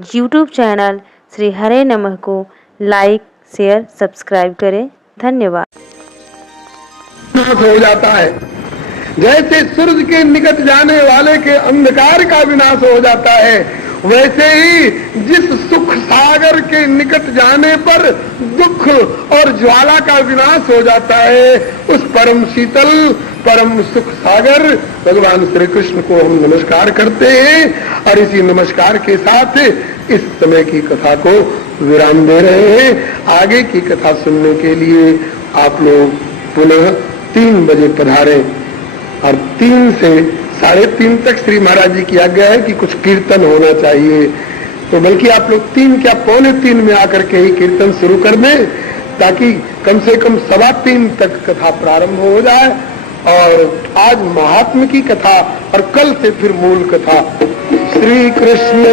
YouTube channel Shri हरे नमः को like, share, subscribe करें। धन्यवाद। हो जाता है, जैसे सूरज के निकट जाने वाले के अंधकार का विनाश हो जाता है, वैसे ही जिस सुख सागर के निकट जाने पर दुख और ज्वाला का विनाश हो जाता है, उस परम शीतल परम सुख सागर भगवान श्री कृष्ण को हम नमस्कार करते हैं। और इसी नमस्कार के साथ इस समय की कथा को विराम दे रहे हैं। आगे की कथा सुनने के लिए आप लोग पुनः 3 बजे पधारे और 3 से 3:30 तक श्री महाराज जी की आज्ञा है कि कुछ कीर्तन होना चाहिए। तो बल्कि आप लोग 3 क्या 2:45 में आकर के ही कीर्तन शुरू कर दें, ताकि कम से कम 3:15 तक कथा प्रारंभ हो जाए। और आज महात्म की कथा और कल से फिर मूल कथा। श्री कृष्ण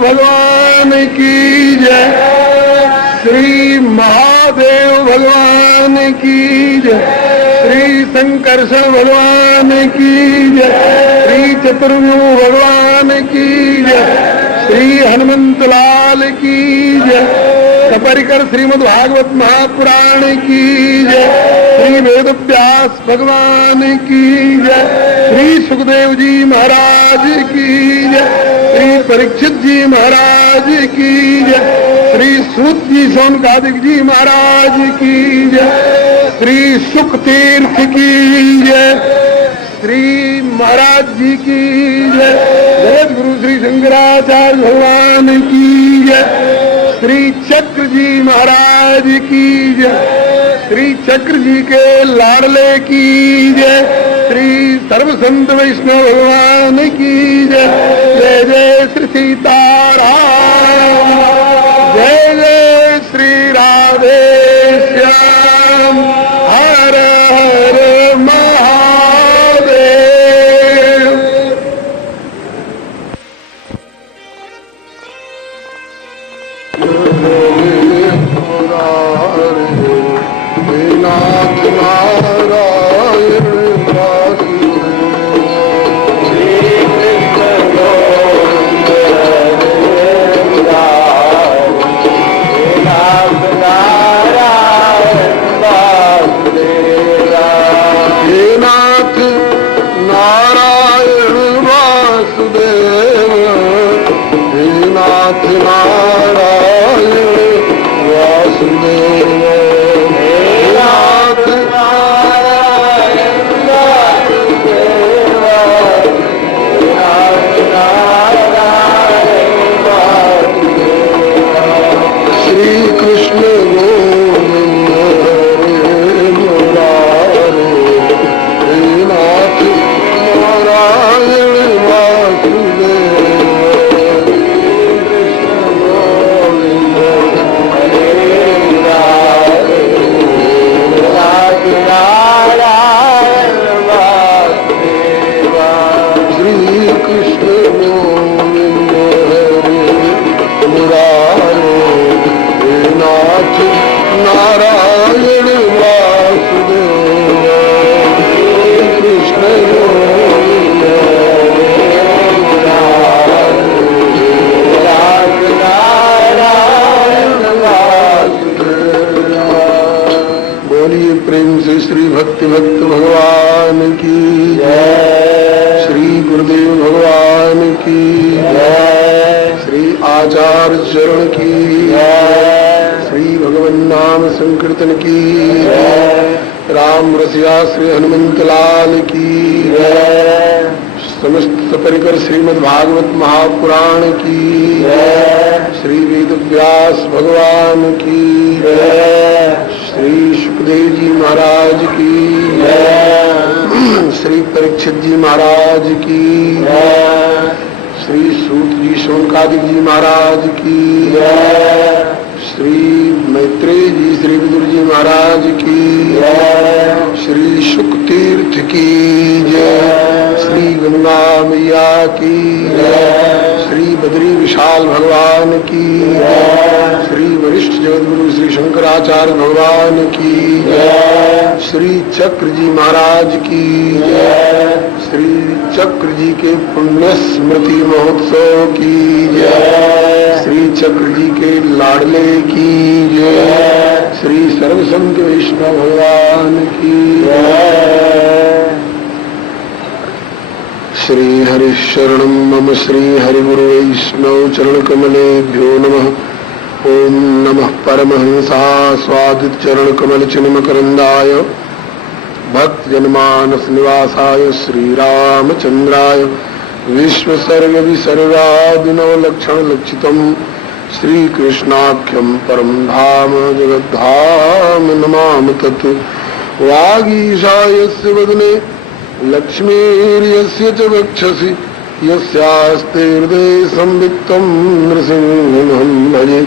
भगवान की जय, श्री महादेव भगवान की जय, श्री शंकरषण भगवान की जय, श्री चतुर्व्यूह भगवान की जय, श्री हनुमंत लाल की जय, सपरिकर श्रीमद् भागवत महापुराण की जय, श्री वेद व्यास भगवान की जय, श्री सुखदेव जी महाराज की जय, श्री परीक्षित जी महाराज की जय, श्री सूत जी सोनकादिक जी महाराज की जय, श्री सुख तीर्थ की जय, श्री महाराज जी की जय, जगत गुरु श्री शंकराचार्य भगवान की जय, श्री चक्र जी महाराज की जय, श्री चक्र जी के लाडले की जय, श्री सर्व संत वैष्णव भगवान की जय। जय जय श्री सीताराम, जय जय श्री राधे श्याम, हर हर महादेव। नाथ नारायण नारायण नारायण वासुदेव कृष्ण बोलिए प्रेम से श्री भक्ति भक्त भगवान की जय, श्री गुरुदेव भगवान की जय, श्री आचार्य चरण की जय, श्री भगवन नाम संकीर्तन की जय, राम रसिया श्री हनुमंत लाल की जय, समस्त सपरिकर श्रीमद् भागवत महापुराण की जय, श्री वेद व्यास भगवान की जय, श्री सुखदेव जी महाराज की जय, श्री परीक्षित जी महाराज की जय, श्री सूत जी शौनकादिक जी महाराज की जय, श्री मैत्रेय जी श्री विदुर जी महाराज की जय, श्री शुक तीर्थ की जय, श्री गंगा मैया की जय, श्री बद्री विशाल भगवान की जय, श्री वरिष्ठ जगतगुरु श्री शंकराचार्य भगवान की जय, श्री चक्र जी महाराज की जय, श्री चक्र जी के पुण्य स्मृति महोत्सव की जय, श्री चक्र जी के लाडले की जय, श्री सर्व संत वैष्णव भगवान की जय। श्री हरि शरणं मम श्री हरि गुरु वैष्णव चरण कमलेभ्यो नमः। ओम नमः परमहंसा स्वादित चरण कमल चिन्मकरंदाय भक्त जनमानस निवासाय श्री रामचंद्राय विश्वसर्ग विसर्गादिनव लक्षण लक्षितम श्री कृष्णाख्यम परम धाम जगद्धाम नमामि तत्। वागीशायस्य वदने लक्ष्मीर्यस्य च वक्षसि यस्यास्ते हृदये संवित्तं नृसिंहमहं भजे।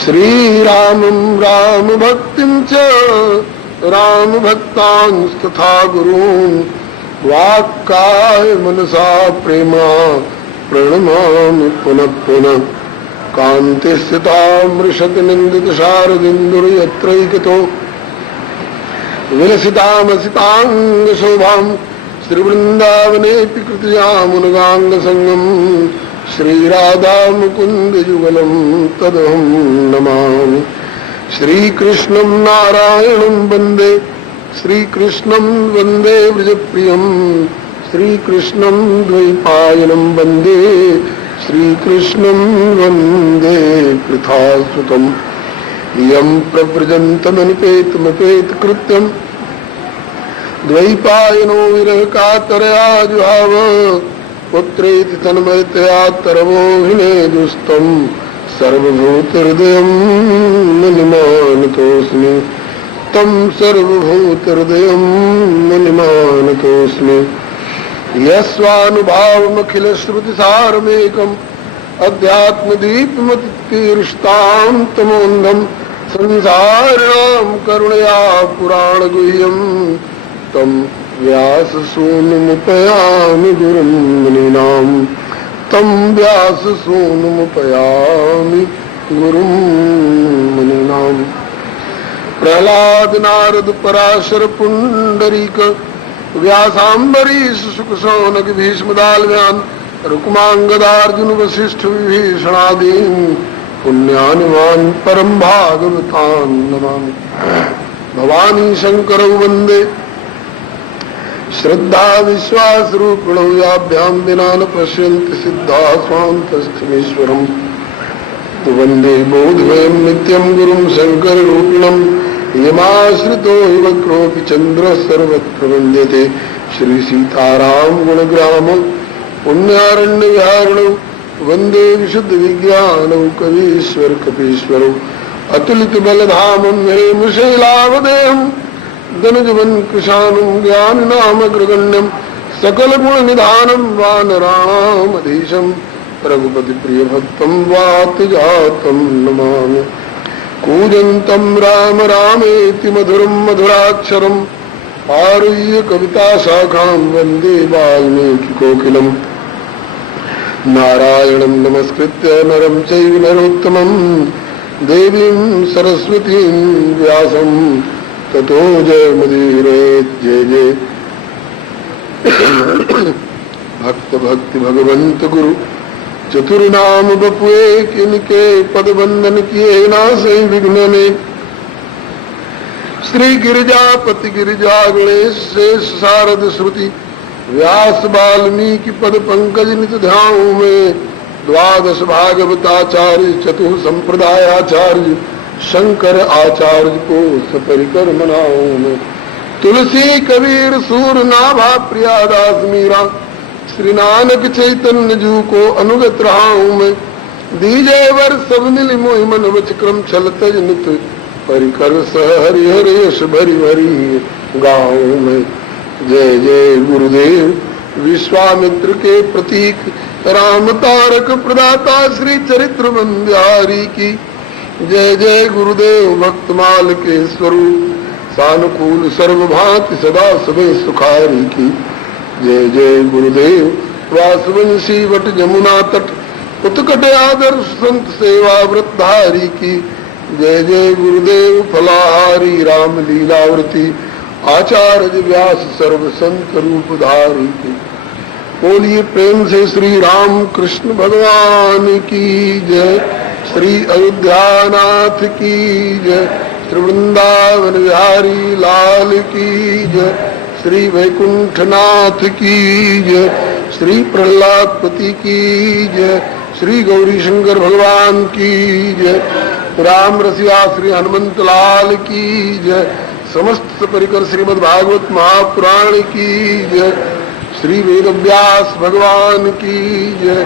श्रीरामं रामभक्तिं च रामभक्तांस्तथा गुरून् वाक्काय मनसा प्रेम्णा प्रणमामि पुनः पुनः। कान्तिस्थितामृषति निन्दितशारदिन्दुर्यत्रैकतो विलसितामसिताङ्गशोभां श्रीवृन्दावनेऽपि कृतयामुनगाङ्गसङ्गं श्रीराधा मुकुन्दयुगलं तदहं नमामि। श्रीकृष्णं नारायणं वन्दे श्रीकृष्णं वन्दे व्रजप्रियं श्रीकृष्णं द्वैपायनं वन्दे श्रीकृष्णं वन्दे कृतासुतं। यं प्रव्रजन्तमनुपेतमपेतकृत्यं द्वैपायनो विरहकातरया जुहाव पुत्रेति तन्मयतया तरवोऽभिनेदुस्तं सर्वभूतहृदयं मुनिमानतोऽस्मि तं सर्वभूतहृदयं मुनिमानतोऽस्मि। यस्वानुभावमखिलश्रुतिसारमेकम् अध्यात्मदीपमतीर्षतां तमोन्धं संसारिणां करुणया पुराणगुह्यं तं व्याससूनुमुपयामि गुरुं मुनीनां तं व्याससूनुमुपयामि गुरुं मुनीनां। प्रह्लाद नारद पराशर पुंडरीक व्यासाम्बरीश शुकशौनक भीष्मदाल्व्यान् रुक्मांगदार्जुन वसिष्ठ विभीषणादीन् पुण्यानुमान् परम भागवतान् नमामि। भवानी शंकरौ वन्दे श्रद्धा विश्वास रूपिणौ याभ्यां विना न पश्यन्ति सिद्धा स्वान्तस्थमीश्वरम्। वन्दे बोधवयं नित्यं गुरुं शङ्कररूपिणम् यमाश्रितो हि वक्रोऽपि चन्द्रः सर्वत्र वन्द्यते। श्री सीताराम गुणग्राम पुण्यारण्यविहारिणौ वन्दे विशुद्ध विज्ञानौ कवीश्वर कपीश्वरौ अतुलित बलधामं हेमशैलावदेहं धनुजवन् कृशानं ज्ञानिनामग्रगण्यं सकल गुण निधानं वानरामधीशं रघुपति प्रिय भक्तं वातजातं नमामि। कूजन्तं राम रामेति मधुरं मधुराक्षरम् आरुह्य कविता शाखां वन्दे वाल्मीकि कोकिलम्। नारायणं नमस्कृत्य नरं चैव नरोत्तमं देवीं सरस्वतीं व्यासं ततो जयमुदीरयेत्। जय जय भक्त भक्ति भगवंत गुरु चतुर्नाम बपुए किनके पद बंदन किए नासै विघ्न में। श्री गिरिजापति गिरिजा गणेश शेष शारद श्रुति व्यास वाल्मीकि पद पंकज नित ध्याऊं में। द्वादश भागवताचार्य चतुः संप्रदायाचार्य शंकर आचार्य को सपरिकर मनाऊं मैं। तुलसी कबीर सूर नाभा प्रियादास मीरा श्री नानक चैतन्य जू को अनुगत रहा हूं मैं। दीजे वर सब मिल मोहि मन वच क्रम छल तज नित परिकर सह हरि हरि यश भरी भरी गाऊं मैं। जय जय गुरुदेव विश्वामित्र के प्रतीक राम तारक प्रदाता श्री चरित्र बंध्यारी की। जय जय गुरुदेव भक्तमाल के स्वरूप सानुकूल सर्वभांति सदा सदै सुखारी की। जय जय गुरुदेव वासवंशी वट जमुना तट उत्कट आदर्श संत सेवा व्रतधारी की। जय जय गुरुदेव फलाहारी राम लीलावृति आचार्य व्यास सर्व संत रूपधारी की। बोलिए प्रेम से श्री राम कृष्ण भगवान की जय। श्री अयोध्यानाथ की जय। श्री वृंदावन बिहारी लाल की जय। श्री वैकुंठनाथ की जय। श्री प्रहलादपति की जय। श्री गौरी शंकर भगवान की जय। राम रसिया श्री हनुमंत लाल की जय। समस्त परिकर श्रीमद् भागवत महापुराण की जय। श्री वेद व्यास भगवान की जय।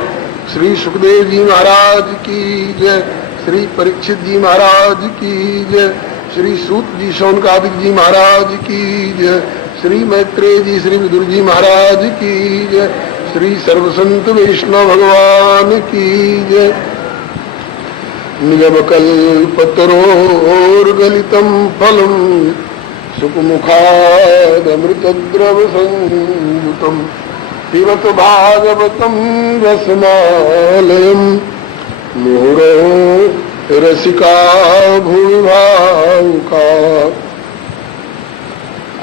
श्री सुखदेव जी महाराज की जय। श्री परीक्षित जी महाराज की जय। श्री सूत जी शौनकादिक जी महाराज की जय। श्री मैत्रेय जी श्री विदुर जी महाराज की जय। श्री सर्वसंत वैष्णव भगवान की जय। निगम कल्पतरोर्गलितं फलम् सुखमुखादमृतद्रव संयुतं पिबत भागवतं रसमालयम् मुहुरो रसिका भूभावुका।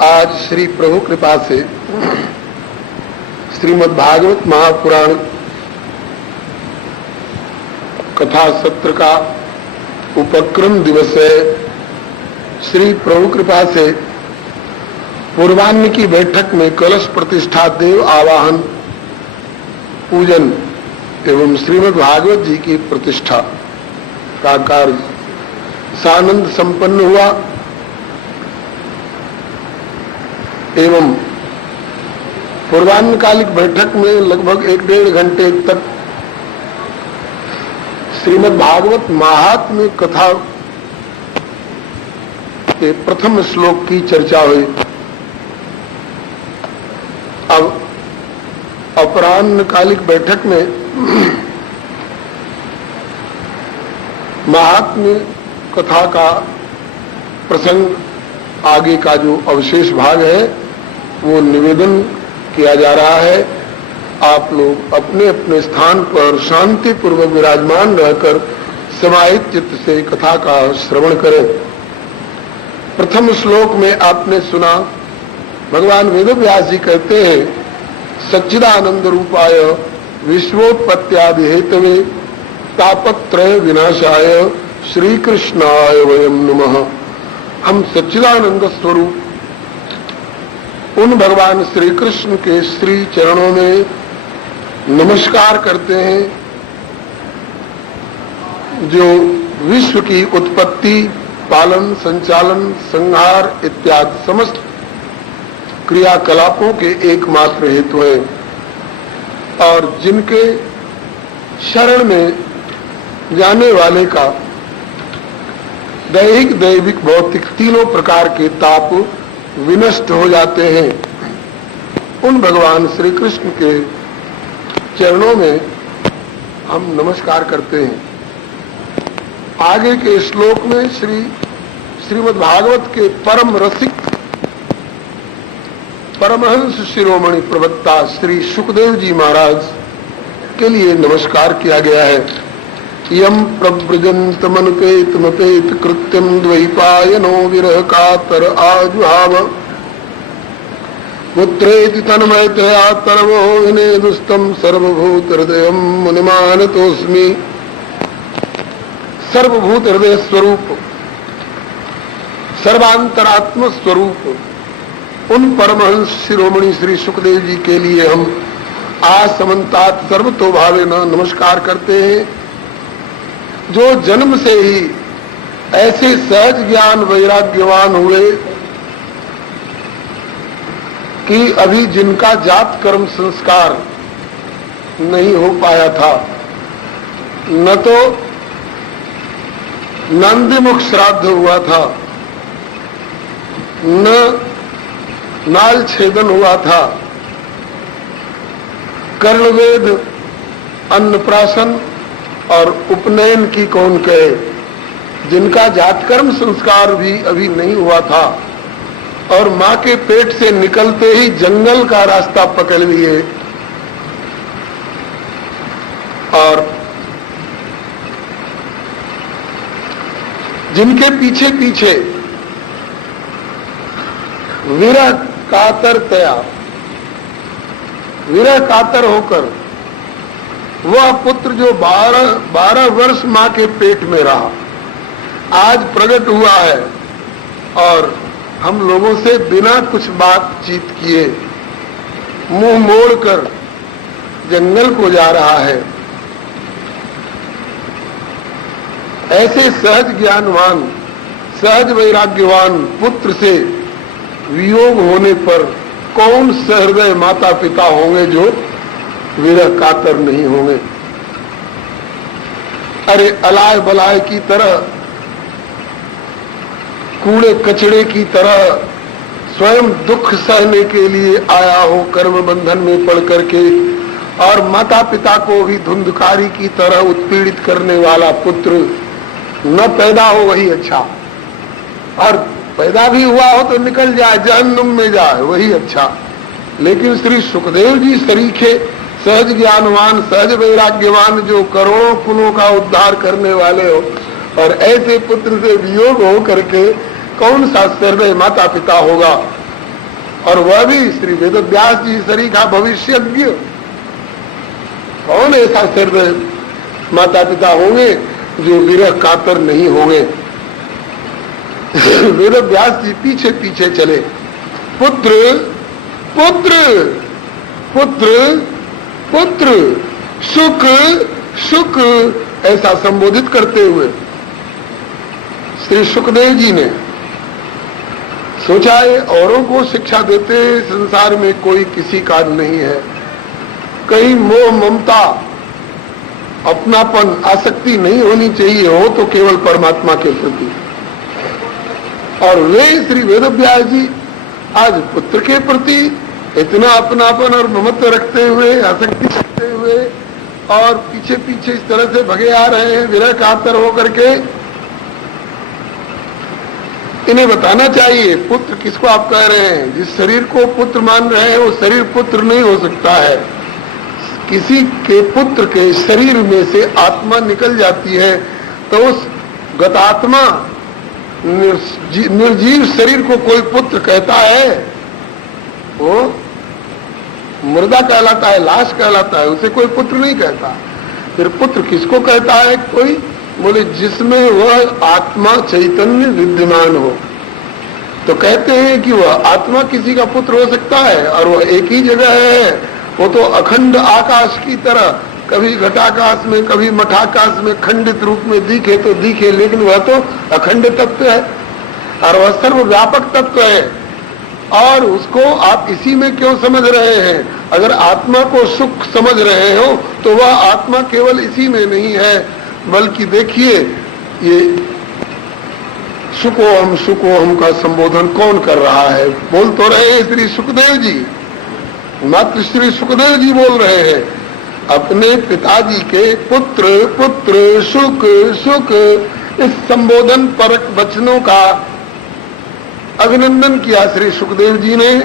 आज श्री प्रभु कृपा से श्रीमद् भागवत महापुराण कथा सत्र का उपक्रम दिवस है। श्री प्रभु कृपा से पूर्वाह्न की बैठक में कलश प्रतिष्ठा, देव आवाहन, पूजन एवं श्रीमद् भागवत जी की प्रतिष्ठा का कार्य सानंद संपन्न हुआ एवं पूर्वाह्नकालिक बैठक में लगभग 1-1.5 घंटे तक श्रीमद् भागवत महात्म्य कथा के प्रथम श्लोक की चर्चा हुई। अब अपराह्नकालिक बैठक में महात्म्य कथा का प्रसंग आगे का जो अवशेष भाग है वो निवेदन किया जा रहा है। आप लोग अपने अपने स्थान पर शांति पूर्वक विराजमान रहकर समाहित चित्त से कथा का श्रवण करें। प्रथम श्लोक में आपने सुना, भगवान वेदव्यास जी कहते हैं, सच्चिदानंद रूपाय विश्वोत्पत्त्यादि हेतवे तापत्रय विनाशाय श्री कृष्णाय वयम नमः। हम सच्चिदानंद स्वरूप उन भगवान श्री कृष्ण के श्री चरणों में नमस्कार करते हैं जो विश्व की उत्पत्ति, पालन, संचालन, संहार इत्यादि समस्त क्रियाकलापों के एकमात्र हेतु हैं और जिनके शरण में जाने वाले का दैहिक, दैविक, भौतिक तीनों प्रकार के ताप विनष्ट हो जाते हैं। उन भगवान श्री कृष्ण के चरणों में हम नमस्कार करते हैं। आगे के श्लोक में श्रीमद् भागवत के परम रसिक परमहंस शिरोमणि प्रवक्ता श्री सुखदेव जी महाराज के लिए नमस्कार किया गया है। यम प्रव्रजन्तमनुपेतमपेत कृत्यं द्वैपायनो विरह कातर आजुहाव पुत्रेति तन्मयतया तरवो विनेदुस्तं सर्वभूत हृदयं मुनिमानतोऽस्मि। सर्वभूत हृदय स्वरूप, सर्वांतरात्म स्वरूप उन परमहंस शिरोमणि श्री सुखदेव जी के लिए हम आसमंतात सर्वतो भावे न नमस्कार करते हैं, जो जन्म से ही ऐसे सहज ज्ञान वैराग्यवान हुए कि अभी जिनका जात कर्म संस्कार नहीं हो पाया था, न तो नंदीमुख श्राद्ध हुआ था, न नाल छेदन हुआ था, कर्णवेद अन्नप्राशन और उपनयन की कौन कहे, जिनका जातकर्म संस्कार भी अभी नहीं हुआ था और मां के पेट से निकलते ही जंगल का रास्ता पकड़ लिए और जिनके पीछे पीछे विरह कातर होकर वह पुत्र जो 12 वर्ष मां के पेट में रहा, आज प्रकट हुआ है और हम लोगों से बिना कुछ बातचीत किए मुंह मोड़कर जंगल को जा रहा है। ऐसे सहज ज्ञानवान, सहज वैराग्यवान पुत्र से वियोग होने पर कौन सहृदय माता पिता होंगे जो विरह कातर नहीं होंगे। अरे अलाय बलाय की तरह, कूड़े कचड़े की तरह स्वयं दुख सहने के लिए आया हो कर्म बंधन में पड़ करके, और माता पिता को भी धुंधकारी की तरह उत्पीड़ित करने वाला पुत्र न पैदा हो वही अच्छा, और पैदा भी हुआ हो तो निकल जाए जहन्नुम में जाए वही अच्छा। लेकिन श्री सुखदेव जी सरीखे सहज ज्ञानवान, सहज वैराग्यवान, जो करोड़ों कुलों का उद्धार करने वाले हो, और ऐसे पुत्र से वियोग हो करके कौन सा सहृदय माता पिता होगा, और वह भी श्री वेदव्यास जी सरीखा भविष्यज्ञ। कौन ऐसा सहृदय माता पिता होंगे जो विरह कातर नहीं होंगे। वेदव्यास जी पीछे पीछे चले, पुत्र पुत्र पुत्र पुत्र, सुख सुख, ऐसा संबोधित करते हुए श्री सुखदेव जी ने सोचा है औरों को शिक्षा देते संसार में कोई किसी का नहीं है, कहीं मोह ममता अपनापन आसक्ति नहीं होनी चाहिए, हो तो केवल परमात्मा के प्रति। और वे श्री वेदव्यास जी आज पुत्र के प्रति इतना अपनापन और ममत्व रखते हुए, आसक्ति रखते हुए, और पीछे पीछे इस तरह से भगे आ रहे हैं विरह कातर होकर के। इन्हें बताना चाहिए पुत्र किसको आप कह रहे हैं। जिस शरीर को पुत्र मान रहे हैं वो शरीर पुत्र नहीं हो सकता है। किसी के पुत्र के शरीर में से आत्मा निकल जाती है तो उस गतात्मा निर्जीव शरीर को कोई पुत्र कहता है, वो मुर्दा कहलाता है, लाश कहलाता है, उसे कोई पुत्र नहीं कहता। फिर पुत्र किसको कहता है कोई, बोले जिसमें वह आत्मा चैतन्य विद्यमान हो। तो कहते हैं कि वह आत्मा किसी का पुत्र हो सकता है, और वह एक ही जगह है, वो तो अखंड आकाश की तरह, कभी घटाकाश में कभी मठाकाश में खंडित रूप में दिखे तो दिखे, लेकिन वह तो अखंड तत्व है और वह सर्वव्यापक तत्व है। और उसको आप इसी में क्यों समझ रहे हैं? अगर आत्मा को सुख समझ रहे हो तो वह आत्मा केवल इसी में नहीं है, बल्कि देखिए ये सुखोहम का संबोधन कौन कर रहा है? बोल तो रहे हैं श्री सुखदेव जी, मात्र श्री सुखदेव जी बोल रहे हैं अपने पिताजी के पुत्र पुत्र सुख सुख, इस संबोधन परक वचनों का अभिनंदन किया श्री सुखदेव जी ने।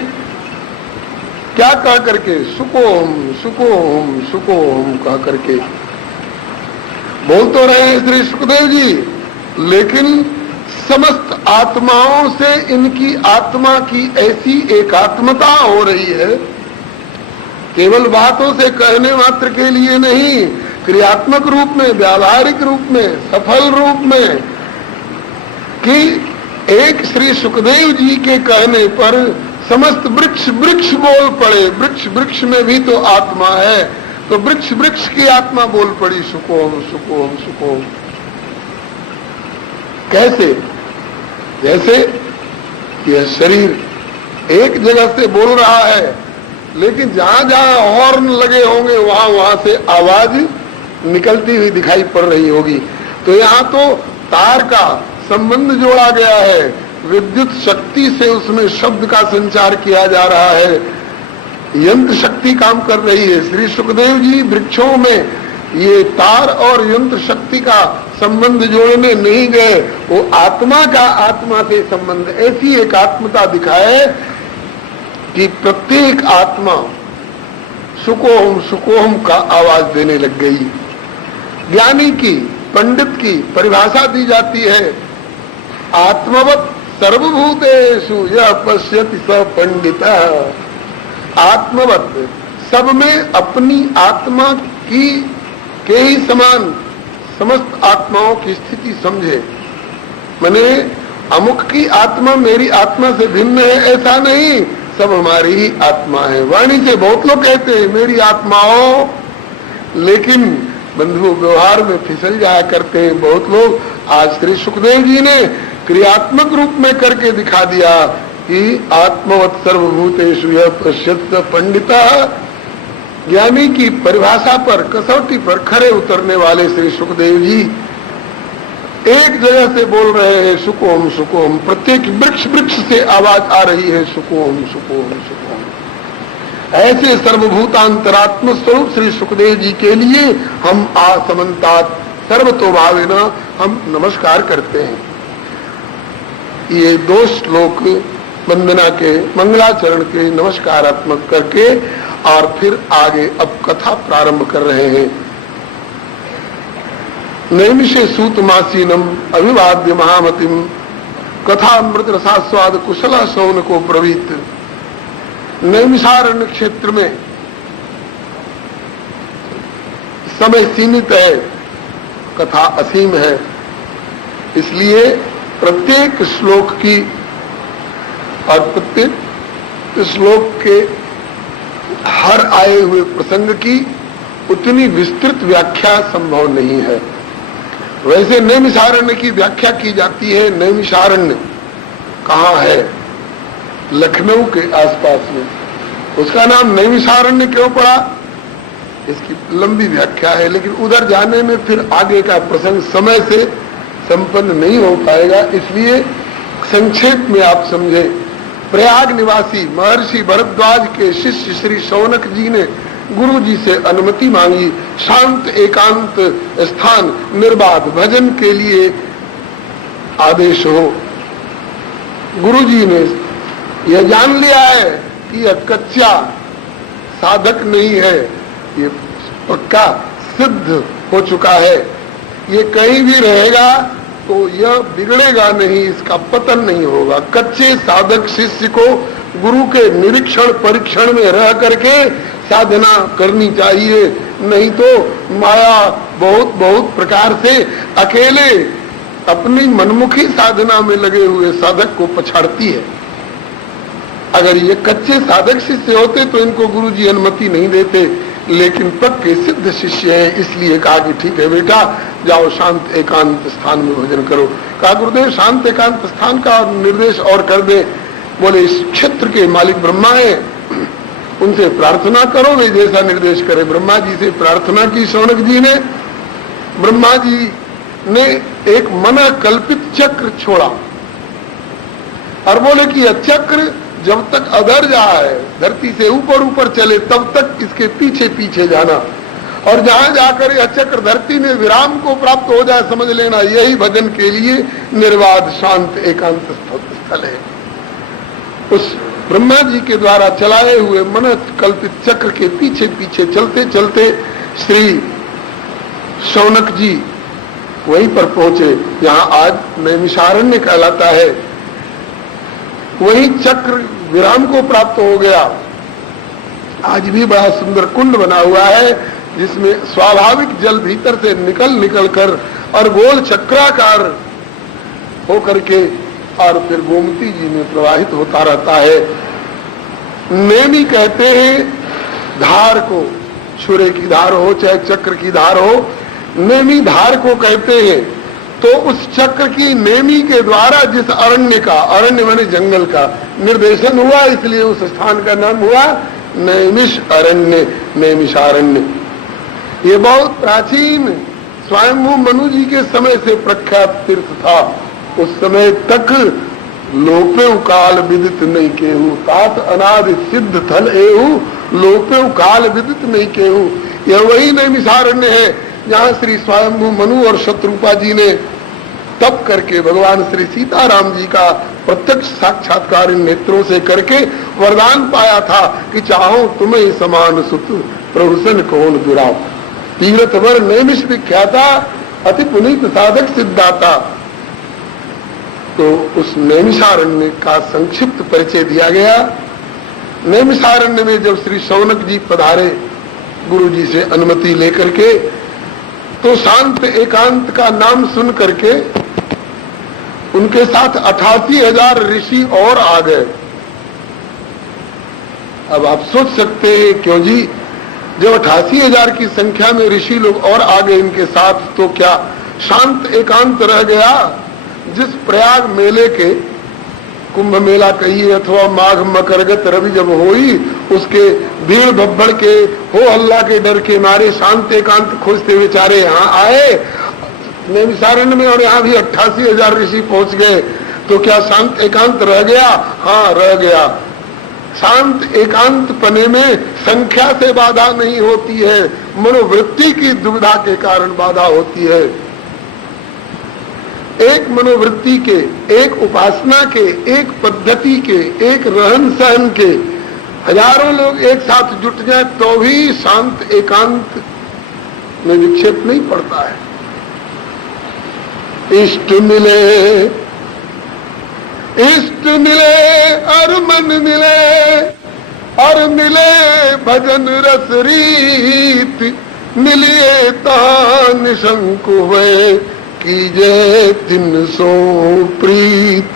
क्या कह करके? सुखोहम सुखोहम सुखोहम कह करके। बोल तो रहे हैं श्री सुखदेव जी, लेकिन समस्त आत्माओं से इनकी आत्मा की ऐसी एकात्मता हो रही है, केवल बातों से कहने मात्र के लिए नहीं, क्रियात्मक रूप में, व्यावहारिक रूप में, सफल रूप में, कि एक श्री सुखदेव जी के कहने पर समस्त वृक्ष वृक्ष बोल पड़े। वृक्ष वृक्ष में भी तो आत्मा है, तो वृक्ष वृक्ष की आत्मा बोल पड़ी, सुकोम सुकोम सुकोम। कैसे? जैसे यह शरीर एक जगह से बोल रहा है, लेकिन जहां जहां हॉर्न लगे होंगे वहां वहां से आवाज निकलती हुई दिखाई पड़ रही होगी। तो यहाँ तो तार का संबंध जोड़ा गया है, विद्युत शक्ति से उसमें शब्द का संचार किया जा रहा है, यंत्र शक्ति काम कर रही है। श्री सुखदेव जी वृक्षों में ये तार और यंत्र शक्ति का संबंध जोड़ने नहीं गए, वो आत्मा का आत्मा से संबंध, ऐसी एक आत्मता दिखाए कि प्रत्येक आत्मा सुकोहम का आवाज देने लग गई। ज्ञानी की, पंडित की परिभाषा दी जाती है, आत्मवत सर्वभूतेषु यः पश्यति स पंडितः। आत्मवत, सब में अपनी आत्मा की के ही समान समस्त आत्माओं की स्थिति समझे। मैंने अमुक की आत्मा मेरी आत्मा से भिन्न है ऐसा नहीं, सब हमारी ही आत्मा है। वाणी से बहुत लोग कहते हैं मेरी आत्मा हो, लेकिन बंधु व्यवहार में फिसल जाया करते हैं बहुत लोग। आज श्री सुखदेव जी ने क्रियात्मक रूप में करके दिखा दिया कि आत्मवत् सर्वभूतेषु यः पश्यति पंडितः। ज्ञानी की परिभाषा पर, कसौटी पर खरे उतरने वाले श्री सुखदेव जी एक जगह से बोल रहे हैं सुकोम सुकोम, प्रत्येक वृक्ष वृक्ष से आवाज आ रही है सुकोम सुकोम सुकोम। ऐसे सर्वभूतांतरात्म स्वरूप श्री सुखदेव जी के लिए हम आसमंतात सर्वतोभावेन हम नमस्कार करते हैं। ये 2 श्लोक वंदना के, मंगलाचरण के नमस्कारात्मक करके और फिर आगे अब कथा प्रारंभ कर रहे हैं। नैमिषे सूतमासीनम अभिवाद्य महामतिम कथामृत रसास्वाद कुशला सौन को ब्रवीत। नैमिषारण्य क्षेत्र में समय सीमित है, कथा असीम है, इसलिए प्रत्येक श्लोक की और प्रत्येक श्लोक के हर आए हुए प्रसंग की उतनी विस्तृत व्याख्या संभव नहीं है। वैसे नैमिषारण्य की व्याख्या की जाती है। नैमिषारण्य कहाँ है? लखनऊ के आसपास में। उसका नाम नैमिषारण्य क्यों पड़ा, इसकी लंबी व्याख्या है, लेकिन उधर जाने में फिर आगे का प्रसंग समय से संपन्न नहीं हो पाएगा, इसलिए संक्षेप में आप समझे। प्रयाग निवासी महर्षि भरद्वाज के शिष्य श्री शौनक जी ने गुरु जी से अनुमति मांगी, शांत एकांत स्थान निर्बाध भजन के लिए आदेश हो। गुरु जी ने यह जान लिया है कि यह कच्चा साधक नहीं है, ये पक्का सिद्ध हो चुका है। ये कहीं भी रहेगा तो यह बिगड़ेगा नहीं, इसका पतन नहीं होगा। कच्चे साधक शिष्य को गुरु के निरीक्षण परीक्षण में रह करके साधना करनी चाहिए, नहीं तो माया बहुत बहुत प्रकार से अकेले अपनी मनमुखी साधना में लगे हुए साधक को पछाड़ती है। अगर ये कच्चे साधक शिष्य होते तो इनको गुरु जी अनुमति नहीं देते, लेकिन पक्के सिद्ध शिष्य हैं, इसलिए कहा कि ठीक है बेटा जाओ शांत एकांत स्थान में भजन करो। कहा गुरुदेव शांत एकांत स्थान का निर्देश और कर दे। बोले इस क्षेत्र के मालिक ब्रह्मा है, उनसे प्रार्थना करो वे जैसा निर्देश करे। ब्रह्मा जी से प्रार्थना की शौनक जी ने। ब्रह्मा जी ने एक मना कल्पित चक्र छोड़ा और बोले कि यह चक्र जब तक अधर जाए, धरती से ऊपर ऊपर चले, तब तक इसके पीछे पीछे जाना, और जहां जाकर यह चक्र धरती में विराम को प्राप्त हो जाए समझ लेना यही भजन के लिए निर्वाध शांत एकांत स्थल है। उस ब्रह्मा जी के द्वारा चलाए हुए मन कल्पित चक्र के पीछे पीछे चलते चलते श्री शौनक जी वहीं पर पहुंचे यहाँ आज नैमिषारण्य कहलाता है। वहीं चक्र विराम को प्राप्त हो गया। आज भी बड़ा सुंदर कुंड बना हुआ है जिसमें स्वाभाविक जल भीतर से निकल कर और गोल चक्राकार होकर के और फिर गोमती जी में प्रवाहित होता रहता है। नेमी कहते हैं धार को, छुरे की धार हो चाहे चक्र की धार हो, नेमी धार को कहते हैं। तो उस चक्र की नेमी के द्वारा जिस अरण्य का, अरण्य माने जंगल का निर्देशन हुआ, इसलिए उस स्थान का नाम हुआ नैमिष अरण्य, नैमिषारण्य। ये बहुत प्राचीन स्वयंभू मनु जी के समय से प्रख्यात तीर्थ था। उस समय तक लोपेव काल विदित नहीं केहू, तात अनादि सिद्ध थल एहू, लोपेव काल विदित नहीं केहू। यह वही नैमिषारण्य है जहाँ श्री स्वयंभू मनु और शत्रुपा जी ने तप करके भगवान श्री सीताराम जी का प्रत्यक्ष साक्षात्कार इन नेत्रों से करके वरदान पाया था कि चाहो तुम्हें समान सुत प्रभुसन कौन दुराव। तीर्थ वर नैमिष विख्याता अति पुनीत साधक सिद्धाता। तो उस नैमिषारण्य का संक्षिप्त परिचय दिया गया। नैमिषारण्य में जब श्री शौनक जी पधारे गुरु जी से अनुमति लेकर के, तो शांत एकांत का नाम सुन करके उनके साथ 88,000 ऋषि और आ गए। अब आप सोच सकते हैं क्यों जी, जब 88,000 की संख्या में ऋषि लोग और आ गए इनके साथ, तो क्या शांत एकांत रह गया? जिस प्रयाग मेले के, कुंभ मेला कहिए अथवा माघ मकरगत रवि जब हुई, उसके भीड़ भब्बड़ के हो हल्ला के डर के मारे शांत एकांत खोजते बेचारे यहाँ आए नैमिषारण्य में, और यहाँ भी 88,000 ऋषि पहुंच गए। तो क्या शांत एकांत रह गया? हाँ, रह गया। शांत एकांत पने में संख्या से बाधा नहीं होती है, मनोवृत्ति की दुविधा के कारण बाधा होती है। एक मनोवृत्ति के, एक उपासना के, एक पद्धति के, एक रहन सहन के हजारों लोग एक साथ जुट जाए तो भी शांत एकांत में विक्षेप नहीं पड़ता है। इष्ट मिले और मन मिले, और मिले भजन रस रीत, मिलिए ता निशंक हुए कीजे तिन सो प्रीत।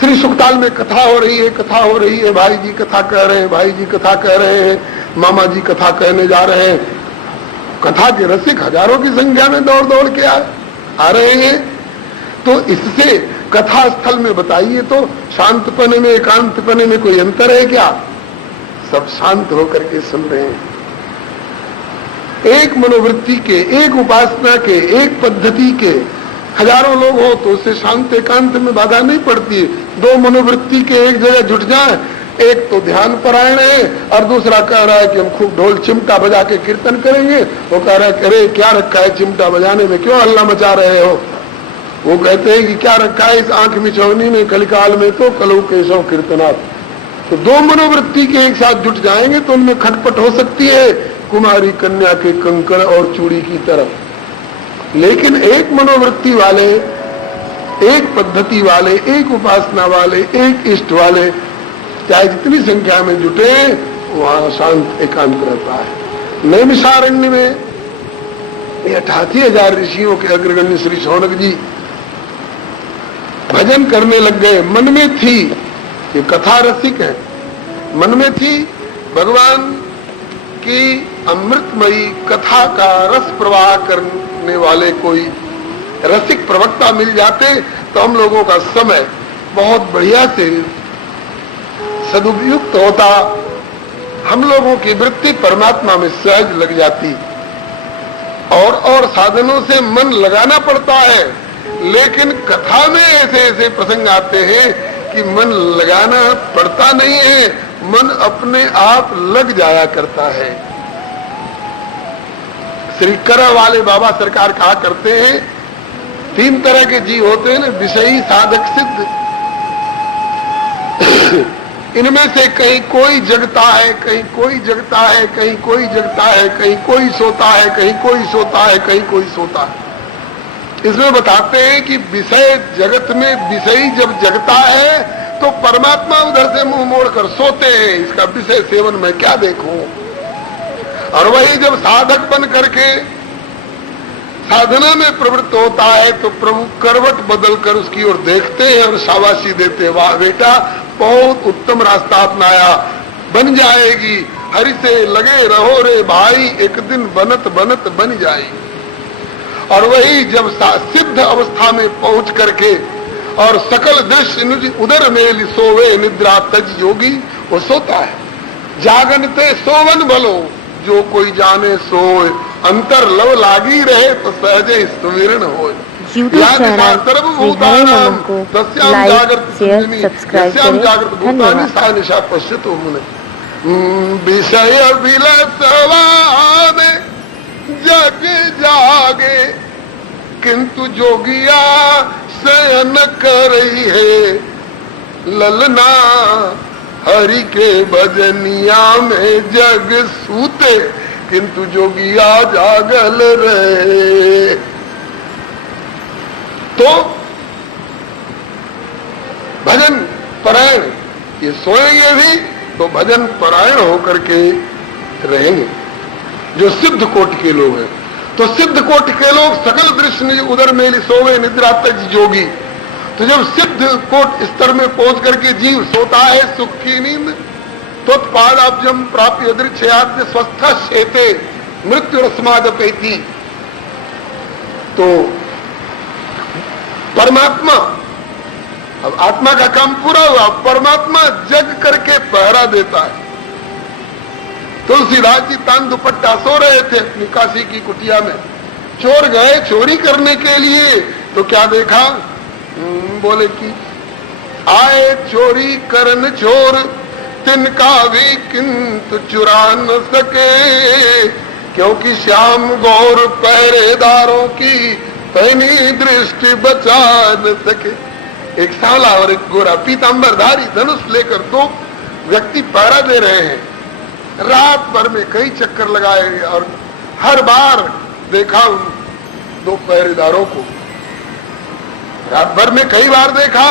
श्री सुखताल में कथा हो रही है, कथा हो रही है, भाई जी कथा कह रहे हैं, भाई जी कथा कह रहे हैं, मामा जी कथा कहने जा रहे हैं। कथा के रसिक हजारों की संख्या में दौड़ दौड़ के आ रहे हैं। तो इससे कथा स्थल में बताइए तो शांतपने में एकांतपने में कोई अंतर है क्या? सब शांत होकर के सुन रहे हैं। एक मनोवृत्ति के, एक उपासना के, एक पद्धति के हजारों लोग हो तो उससे शांत एकांत में बाधा नहीं पड़ती। दो मनोवृत्ति के एक जगह जुट जाए, एक तो ध्यान परायण है और दूसरा कह रहा है कि हम खूब ढोल चिमटा बजा के कीर्तन करेंगे, वो कह रहा है अरे क्या रखा है चिमटा बजाने में, क्यों हल्ला मचा रहे हो? वो कहते हैं कि क्या रखा है इस आंख मिचौनी में, कलिकाल में तो कलौ केशव कीर्तनाथ। तो दो मनोवृत्ति के एक साथ जुट जाएंगे तो उनमें खटपट हो सकती है कुमारी कन्या के कंकड़ और चूड़ी की तरफ। लेकिन एक मनोवृत्ति वाले, एक पद्धति वाले, एक उपासना वाले, एक इष्ट वाले, चाहे जितनी संख्या में जुटे वहां शांत एकांत रहता है। नैमिषारण्य में 88,000 ऋषियों के अग्रगण्य श्री शौनक जी भजन करने लग गए। मन में थी, ये कथा रसिक है, मन में थी भगवान की अमृतमयी कथा का रस प्रवाह करने वाले कोई रसिक प्रवक्ता मिल जाते तो हम लोगों का समय बहुत बढ़िया से सदुपयुक्त होता, हम लोगों की वृत्ति परमात्मा में सहज लग जाती। और साधनों से मन लगाना पड़ता है, लेकिन कथा में ऐसे ऐसे प्रसंग आते हैं कि मन लगाना पड़ता नहीं है, मन अपने आप लग जाया करता है। श्री करा वाले बाबा सरकार कहा करते हैं, 3 तरह के जीव होते हैं ना, विषयी, साधक, सिद्ध। इनमें से कहीं कोई जगता है, कहीं कोई जगता है, कहीं कोई जगता है, कहीं कोई सोता है, कहीं कोई सोता है, कहीं कोई सोता है। इसमें बताते हैं कि विषय जगत में विषयी जब जगता है तो परमात्मा उधर से मुंह मोड़कर सोते हैं, इसका विषय सेवन में क्या देखूं। और वही जब साधक बन करके साधना में प्रवृत्त होता है तो प्रभु करवट बदल कर उसकी ओर देखते हैं और शाबाशी देते हैं, वाह बेटा बहुत उत्तम रास्ता अपनाया, बन जाएगी, हरि से लगे रहो रे भाई, एक दिन बनत बनत बन जाएगी। और वही जब सिद्ध अवस्था में पहुंच करके और सकल दृश्य उदर मेल सोवे निद्रा तज योगी, वो सोता है। जागनते सोवन भलो जो कोई जाने सोए, अंतर लव लागी रहे तो सहजे सुमिरन होए। यूट्यूब चैनल श्री हरे नमः को लाइक शेयर सब्सक्राइब करें। धन्यवाद। निशा पश्यतो मुने विषय विलसवान जग जागे, किंतु जोगिया शयन कर रही है, ललना हरि के भजनिया में जग सूते, किंतु जोगिया जागल रहे। तो भजन परायण ये सोएंगे भी तो भजन परायण होकर के रहेंगे। जो सिद्ध कोटि के लोग हैं, तो सिद्ध कोटि के लोग सकल दृश्य उधर मेली सोवे निद्रा तज जोगी। तो जब सिद्ध कोट स्तर में पहुंच करके जीव सोता है सुख की नींद, तो पादाब्जम प्राप्य दृश्याद्य स्वस्थ शेते मृत्यु रस्मादपेति। तो परमात्मा, अब आत्मा का काम पूरा हुआ, परमात्मा जग करके पहरा देता है। तुलसीदास जी तान दुपट्टा सो रहे थे अपनी काशी की कुटिया में, चोर गए चोरी करने के लिए, तो क्या देखा, बोले कि आए चोरी करन चोर, तिनका भी किंतु चुरा न सके, क्योंकि श्याम गौर पहरेदारों की पैनी दृष्टि बचा न सके। एक सांवला और एक गोरा पीतांबरधारी धनुष लेकर दो व्यक्ति पहरा दे रहे हैं। रात भर में कई चक्कर लगाए और हर बार देखा उन दो पहरेदारों को, रात भर में कई बार देखा।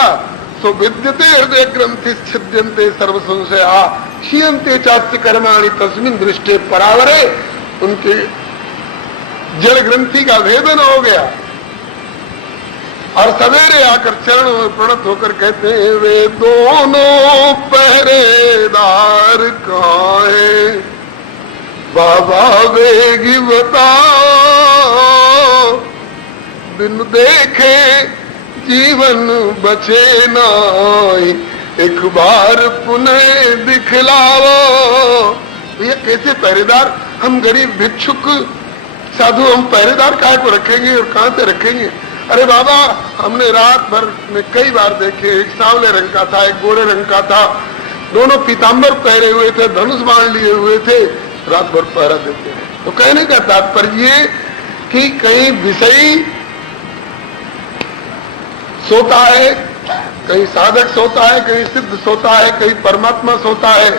सो विद्यते हृदय ग्रंथि छिद्यन्ते सर्व संशया क्षीयन्ते चास्य कर्माणि तस्मिन् दृष्टे परावरे। उनके जल ग्रंथि का भेदन हो गया और सवेरे आकर चरण में प्रणत होकर कहते हैं, वे दोनों पहरेदार कहाँ है, बाबा वेगी बताओ, बिन देखे जीवन बचे नाई, एक बार पुनः दिखलाओ। भैया कैसे पहरेदार, हम गरीब भिक्षुक साधु, हम पहरेदार काहे को रखेंगे और कहां से रखेंगे। अरे बाबा हमने रात भर में कई बार देखे, एक सांवले रंग का था, एक गोरे रंग का था, दोनों पीतांबर पहरे हुए थे, धनुष बाण लिए हुए थे, रात भर पहरा देते हैं। तो कहने का तात्पर्य ये कि कहीं विषयी सोता है, कहीं साधक सोता है, कहीं सिद्ध सोता है, कहीं परमात्मा सोता है,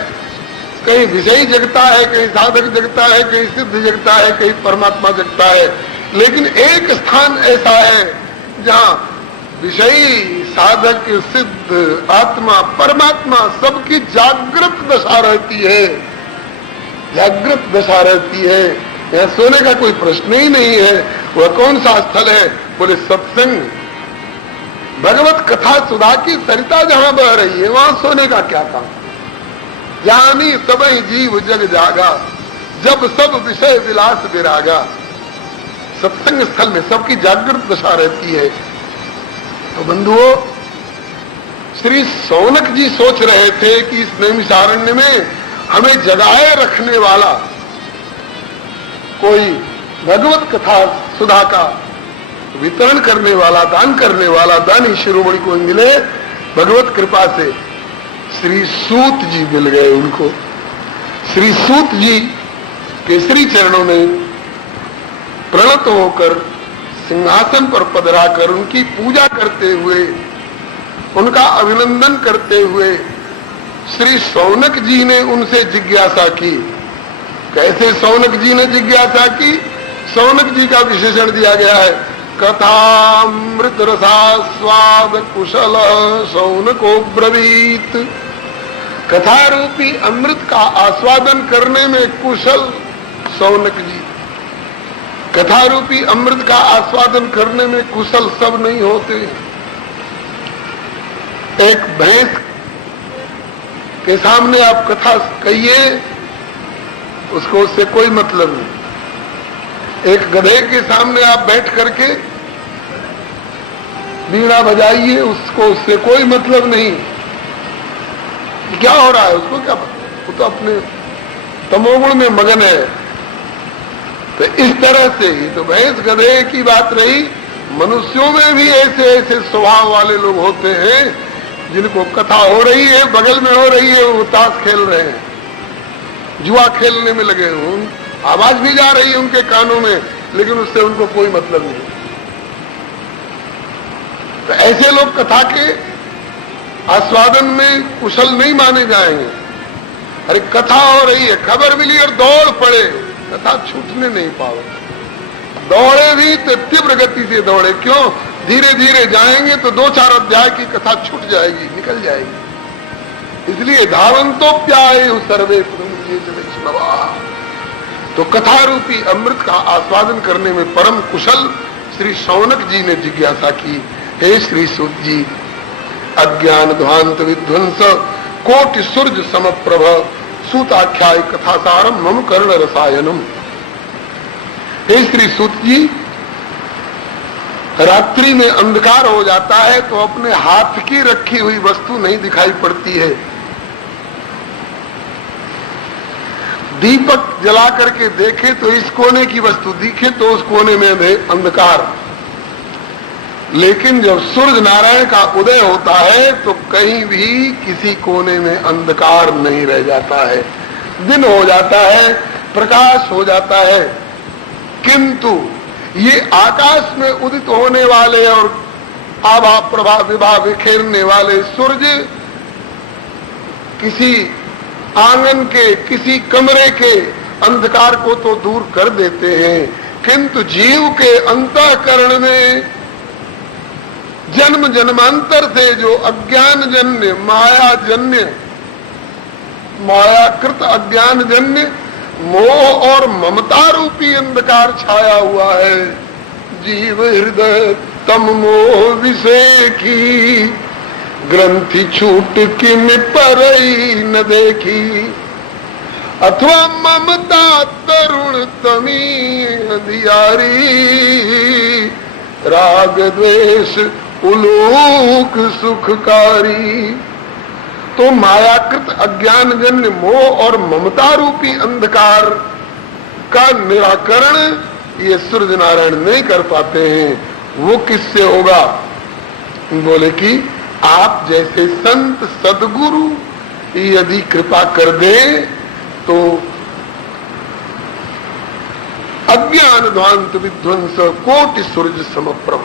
कहीं विषयी जगता है, कहीं साधक जगता है, कहीं सिद्ध जगता है, कहीं परमात्मा जगता है। लेकिन एक स्थान ऐसा है जहां विषयी साधक सिद्ध आत्मा परमात्मा सबकी जागृत दशा रहती है, जागृत दशा रहती है। यहाँ सोने का कोई प्रश्न ही नहीं है। वह कौन सा स्थल है, बोले सत्संग, भगवत कथा सुधा की सरिता जहां बह रही है वहां सोने का क्या काम। जानी सबई जीव जग जागा, जब सब विषय विलास विरागा। सत्संग स्थल में सबकी जागृत दशा रहती है। तो बंधुओं, श्री सौनक जी सोच रहे थे कि इस नैमिषारण्य में हमें जगाए रखने वाला कोई भगवत कथा सुधा का वितरण करने वाला, दान करने वाला दानी शिरोमणि को मिले। भगवत कृपा से श्री सूत जी मिल गए उनको। श्री सूत जी के श्री चरणों में प्रणत होकर सिंहासन पर पधराकर उनकी पूजा करते हुए, उनका अभिनंदन करते हुए श्री सौनक जी ने उनसे जिज्ञासा की। कैसे सौनक जी ने जिज्ञासा की, सौनक जी का विशेषण दिया गया है, कथामृत रसास्वाद कुशल शौनको ब्रवीत। कथा रूपी अमृत का आस्वादन करने में कुशल शौनक जी। कथा रूपी अमृत का आस्वादन करने में कुशल सब नहीं होते। एक भैंस के सामने आप कथा कहिए, उसको उससे कोई मतलब नहीं। एक गधे के सामने आप बैठ करके बीड़ा बजाइए, उसको उससे कोई मतलब नहीं। क्या हो रहा है उसको क्या पता, वो तो अपने तमोगुण में मगन है। तो इस तरह से ही तो भैंस गधे की बात रही। मनुष्यों में भी ऐसे ऐसे स्वभाव वाले लोग होते हैं जिनको कथा हो रही है, बगल में हो रही है, वो ताश खेल रहे हैं, जुआ खेलने में लगे हों, आवाज भी जा रही है उनके कानों में, लेकिन उससे उनको कोई मतलब नहीं। तो ऐसे लोग कथा के आस्वादन में कुशल नहीं माने जाएंगे। अरे कथा हो रही है, खबर मिली और दौड़ पड़े, कथा छूटने नहीं पाओ। दौड़े भी तो तीव्र गति से दौड़े, क्यों? धीरे धीरे जाएंगे तो 2-4 अध्याय की कथा छूट जाएगी, निकल जाएगी। इसलिए धावंतोप्यायु सर्वे वैष्णवा। तो कथा रूपी अमृत का आस्वादन करने में परम कुशल श्री शौनक जी ने जिज्ञासा की, हे श्री सूत जी, अज्ञान ध्वांत विध्वंस कोटि सूर्य समप्रभ सूताख्याय कथासारम मम कर्ण रसायनम। हे श्री सूत जी, रात्रि में अंधकार हो जाता है तो अपने हाथ की रखी हुई वस्तु नहीं दिखाई पड़ती है। दीपक जला करके देखे तो इस कोने की वस्तु दिखे तो उस कोने में अंधकार। लेकिन जब सूर्य नारायण का उदय होता है तो कहीं भी किसी कोने में अंधकार नहीं रह जाता है, दिन हो जाता है, प्रकाश हो जाता है। किंतु ये आकाश में उदित होने वाले और आभा प्रभा विभा बिखेरने वाले सूर्य किसी आंगन के, किसी कमरे के अंधकार को तो दूर कर देते हैं, किंतु जीव के अंतःकरण में जन्म जन्मांतर से जो अज्ञान जन्य मायाकृत अज्ञान जन्य मोह और ममता रूपी अंधकार छाया हुआ है। जीव हृदय तम मोह विषय की ग्रंथि छूट किम परई न देखी। अथवा ममता तरुण तमी अधियारी राग द्वेष उलूक सुखकारी। तो मायाकृत अज्ञान जन्य मोह और ममता रूपी अंधकार का निराकरण ये सूर्य नारायण नहीं कर पाते हैं। वो किससे होगा? बोले कि आप जैसे संत सदगुरु यदि कृपा कर दे तो अज्ञान ध्वांत विध्वंस कोटि सूर्य समप्रभ।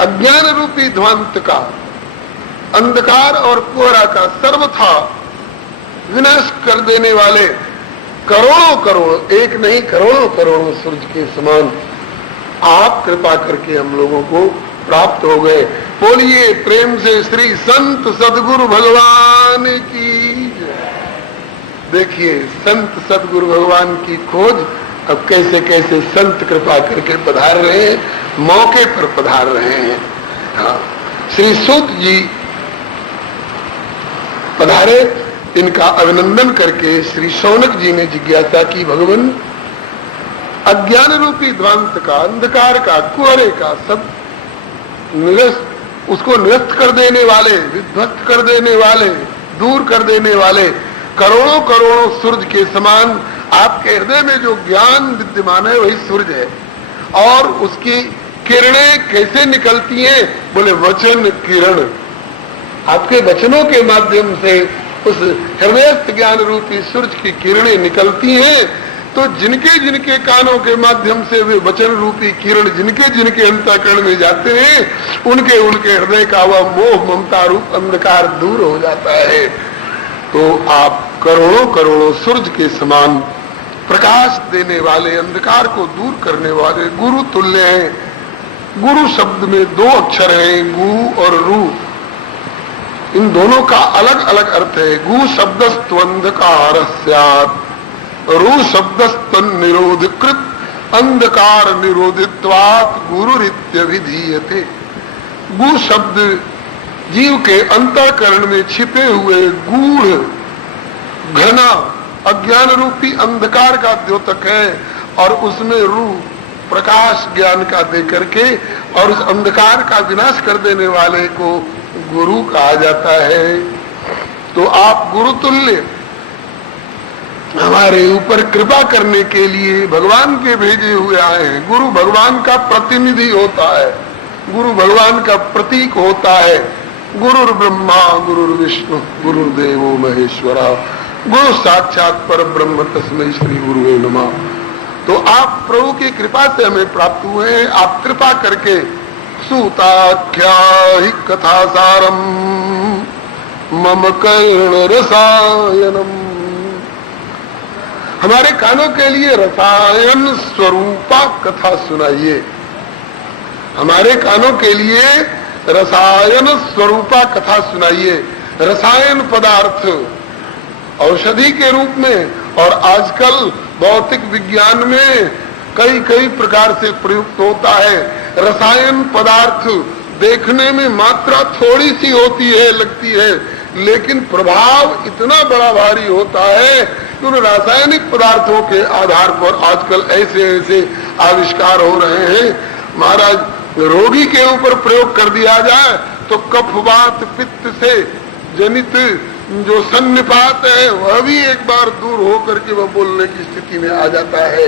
अज्ञान रूपी ध्वांत का, अंधकार और कोहरा का सर्वथा विनाश कर देने वाले करोड़ों करोड़ों, एक नहीं करोड़ों करोड़ों सूर्य के समान आप कृपा करके हम लोगों को प्राप्त हो गए। बोलिए प्रेम से श्री संत सदगुरु भगवान की। देखिए संत सदगुरु भगवान की खोज अब कैसे कैसे संत कृपा करके पधार रहे हैं, मौके पर पधार रहे हैं। हाँ, श्री सूत जी पधारे, इनका अभिनंदन करके श्री शौनक जी ने जिज्ञासा की, भगवान अज्ञान रूपी ध्वांत का, अंधकार का, कुहरे का सब उसको निरस्त कर देने वाले, विध्वस्त कर देने वाले, दूर कर देने वाले करोड़ों करोड़ों सूर्य के समान आपके हृदय में जो ज्ञान विद्यमान है वही सूर्य है। और उसकी किरणें कैसे निकलती हैं? बोले वचन किरण। आपके वचनों के माध्यम से उस हृदयस्थ ज्ञान रूपी सूर्य की किरणें निकलती हैं। तो जिनके जिनके कानों के माध्यम से वे वचन रूपी किरण जिनके जिनके अंतःकरण में जाते हैं, उनके उनके हृदय का वह मोह ममता रूप अंधकार दूर हो जाता है। तो आप करोड़ों करोड़ों सूर्य के समान प्रकाश देने वाले, अंधकार को दूर करने वाले गुरु तुल्य हैं। गुरु शब्द में दो अक्षर हैं, गु और रु। इन दोनों का अलग अलग अर्थ है। गु शब्दस्त्वंधकार स्यात्, रु शब्दस्तन निरोधकृत अंधकार निरोधित्वात् गुरुरित्यभिधीयते। गु शब्द जीव के अंतःकरण में छिपे हुए गूढ़ घना अज्ञान रूपी अंधकार का द्योतक है, और उसमें रु प्रकाश ज्ञान का दे करके और उस अंधकार का विनाश कर देने वाले को गुरु कहा जाता है। तो आप गुरु तुल्य हमारे ऊपर कृपा करने के लिए भगवान के भेजे हुए आए हैं। गुरु भगवान का प्रतिनिधि होता है, गुरु भगवान का प्रतीक होता है। गुरुर् ब्रह्मा गुरुर्विष्णु गुरुर्देवो महेश्वरा, गुरु साक्षात पर ब्रह्म तस्मै श्री गुरुवे नमः। तो आप प्रभु की कृपा से हमें प्राप्त हुए हैं। आप कृपा करके सूताख्या ही कथा सारम मम कर्ण रसायनम, हमारे कानों के लिए रसायन स्वरूपा कथा सुनाइए। हमारे कानों के लिए रसायन स्वरूपा कथा सुनाइए। रसायन पदार्थ औषधि के रूप में और आजकल भौतिक विज्ञान में कई कई प्रकार से प्रयुक्त होता है। रसायन पदार्थ देखने में मात्रा थोड़ी सी होती है, लगती है, लेकिन प्रभाव इतना बड़ा भारी होता है कि उन रासायनिक पदार्थों के आधार पर आजकल ऐसे ऐसे आविष्कार हो रहे हैं। महाराज, रोगी के ऊपर प्रयोग कर दिया जाए तो कफवात पित्त से जनित जो सन्निपात है वह भी एक बार दूर होकर के वह बोलने की स्थिति में आ जाता है।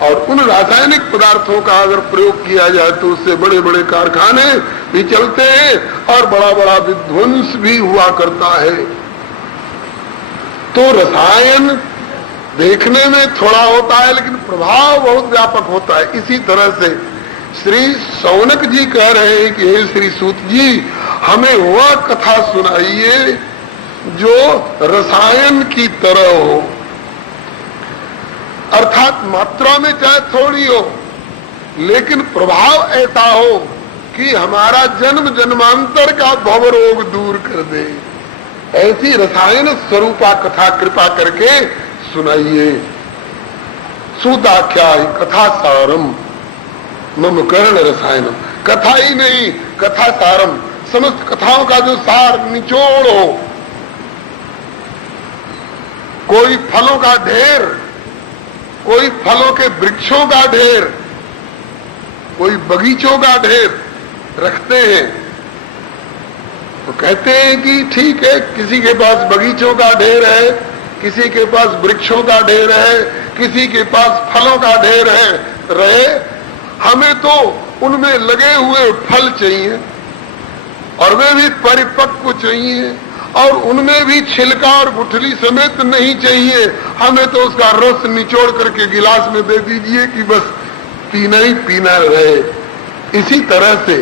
और उन रासायनिक पदार्थों का अगर प्रयोग किया जाए तो उससे बड़े बड़े कारखाने भी चलते हैं और बड़ा बड़ा विध्वंस भी हुआ करता है। तो रसायन देखने में थोड़ा होता है लेकिन प्रभाव बहुत व्यापक होता है। इसी तरह से श्री शौनक जी कह रहे हैं कि हे श्री सूत जी, हमें वह कथा सुनाइए जो रसायन की तरह हो, अर्थात मात्रा में चाहे थोड़ी हो लेकिन प्रभाव ऐसा हो कि हमारा जन्म जन्मांतर का भवरोग दूर कर दे। ऐसी रसायन स्वरूपा कथा कृपा करके सुनाइए। सूताख्या कथा सारम मम कर्ण रसायनम, कथा ही नहीं कथा सारम, समस्त कथाओं का जो सार निचोड़ हो। कोई फलों का ढेर, कोई फलों के वृक्षों का ढेर, कोई बगीचों का ढेर रखते हैं तो कहते हैं कि ठीक है, किसी के पास बगीचों का ढेर है, किसी के पास वृक्षों का ढेर है, किसी के पास फलों का ढेर है, रहे, हमें तो उनमें लगे हुए फल चाहिए और वे भी परिपक्व चाहिए और उनमें भी छिलका और गुठली समेत नहीं चाहिए। हमें तो उसका रस निचोड़ करके गिलास में दे दीजिए कि बस पीना ही पीना रहे। इसी तरह से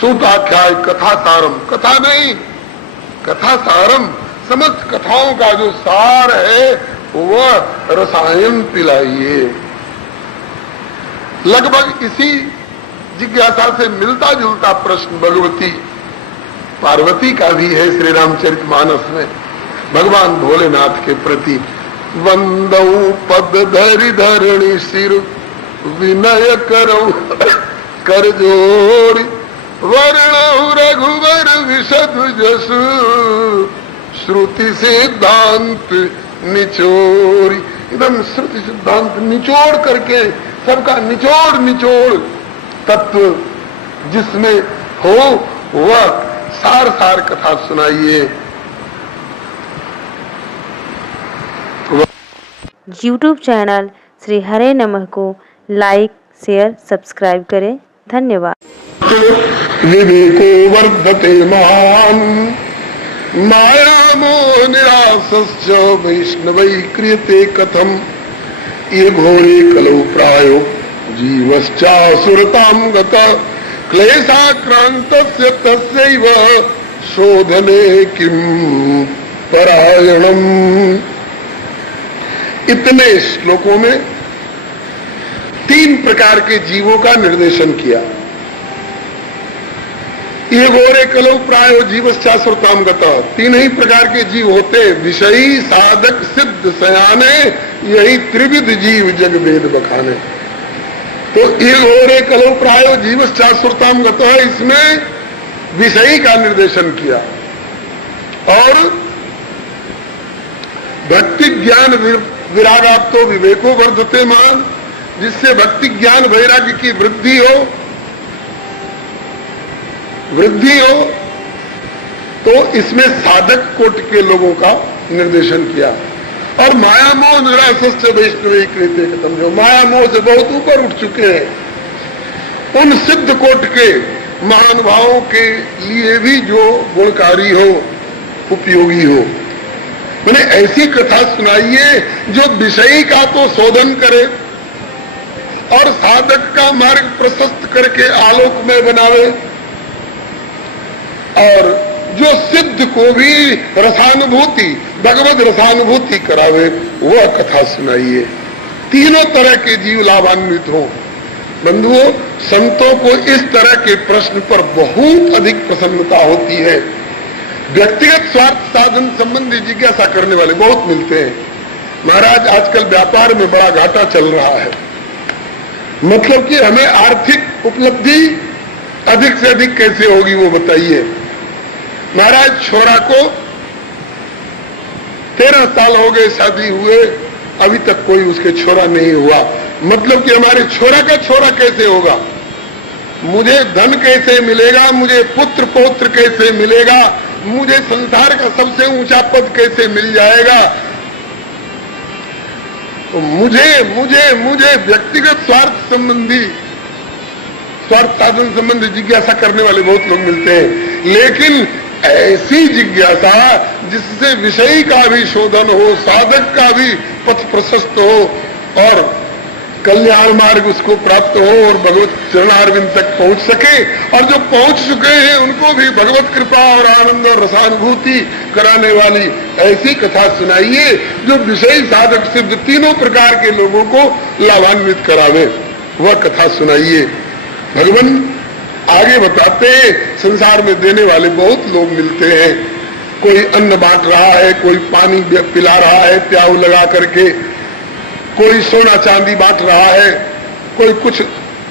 सूताख्याय कथा सारम, कथा नहीं कथा सारम, समस्त कथाओं का जो सार है वह रसायन पिलाइए। लगभग इसी जिज्ञासा से मिलता जुलता प्रश्न भगवती पार्वती का भी है श्री रामचरितमानस में भगवान भोलेनाथ के प्रति। वंदऊ पद धरि धरणी सिर विनय करो कर जोरी, वर्णऊ रघुवर विशद जसु श्रुति सिद्धांत निचोरी। एकदम श्रुति सिद्धांत निचोड़ करके सबका निचोड़ निचोड़ तत्व जिसमें हो वह सार सार कथा सुनाइए। YouTube चैनल श्री हरे नमः को लाइक शेयर सब्सक्राइब करें। धन्यवाद। विवेको वर्धते महान माया मोह निरासश्च वैष्णवै क्रियते कथम। ये घोरे कलौ प्रायो जीवश्चासुरतां गतः क्लेशाक्रान्तस्य तस्यैव शोधने किं परायणम्। इतने श्लोकों में 3 प्रकार के जीवों का निर्देशन किया। ये गोरे कलौ प्रायो जीवश्चाश्रुताम गता, 3 ही प्रकार के जीव होते, विषयी, साधक, सिद्ध, सयाने, यही त्रिविध जीव जग वेद बखाने। तो ये गोरे कलौ प्रायो जीवश्चाश्रुताम गता, इसमें विषयी का निर्देशन किया और भक्ति ज्ञान विरागाप्तो विवेको वर्धते मान, जिससे भक्ति ज्ञान वैराग्य की वृद्धि हो तो इसमें साधक कोटि के लोगों का निर्देशन किया। और माया मोह निराशस्य वैष्णवी कृत्य खत्म, जो माया मोह से बहुत ऊपर उठ चुके हैं, उन सिद्ध कोटि के महानुभावों के लिए भी जो गुणकारी हो, उपयोगी हो। मैंने ऐसी कथा सुनाइए जो विषयी का तो शोधन करे और साधक का मार्ग प्रशस्त करके आलोकमय बनावे, और जो सिद्ध को भी रसानुभूति, भगवत रसानुभूति करावे, वह कथा सुनाइए। तीनों तरह के जीव लाभान्वित हो। बंधुओं, संतों को इस तरह के प्रश्न पर बहुत अधिक प्रसन्नता होती है। व्यक्तिगत स्वार्थ साधन संबंधी जिज्ञासा करने वाले बहुत मिलते हैं। महाराज, आजकल व्यापार में बड़ा घाटा चल रहा है, मतलब कि हमें आर्थिक उपलब्धि अधिक से अधिक कैसे होगी वो बताइए। महाराज, छोरा को 13 साल हो गए शादी हुए, अभी तक कोई उसके छोरा नहीं हुआ, मतलब कि हमारे छोरा का छोरा कैसे होगा? मुझे धन कैसे मिलेगा, मुझे पुत्र पौत्र कैसे मिलेगा, मुझे संसार का सबसे ऊंचा पद कैसे मिल जाएगा? तो मुझे व्यक्तिगत स्वार्थ साधन संबंधी जिज्ञासा करने वाले बहुत लोग मिलते हैं, लेकिन ऐसी जिज्ञासा जिससे विषयी का भी शोधन हो, साधक का भी पथ प्रशस्त हो और कल्याण मार्ग उसको प्राप्त हो और भगवत चरणारविंद तक पहुंच सके, और जो पहुंच चुके हैं उनको भी भगवत कृपा और आनंद और रसानुभूति कराने वाली ऐसी कथा सुनाइए जो विषयी, साधक, सिद्ध तीनों प्रकार के लोगों को लाभान्वित करावे, वह कथा सुनाइए। भगवान आगे बताते, संसार में देने वाले बहुत लोग मिलते हैं। कोई अन्न बांट रहा है, कोई पानी पिला रहा है प्याऊ लगा करके, कोई सोना चांदी बांट रहा है, कोई कुछ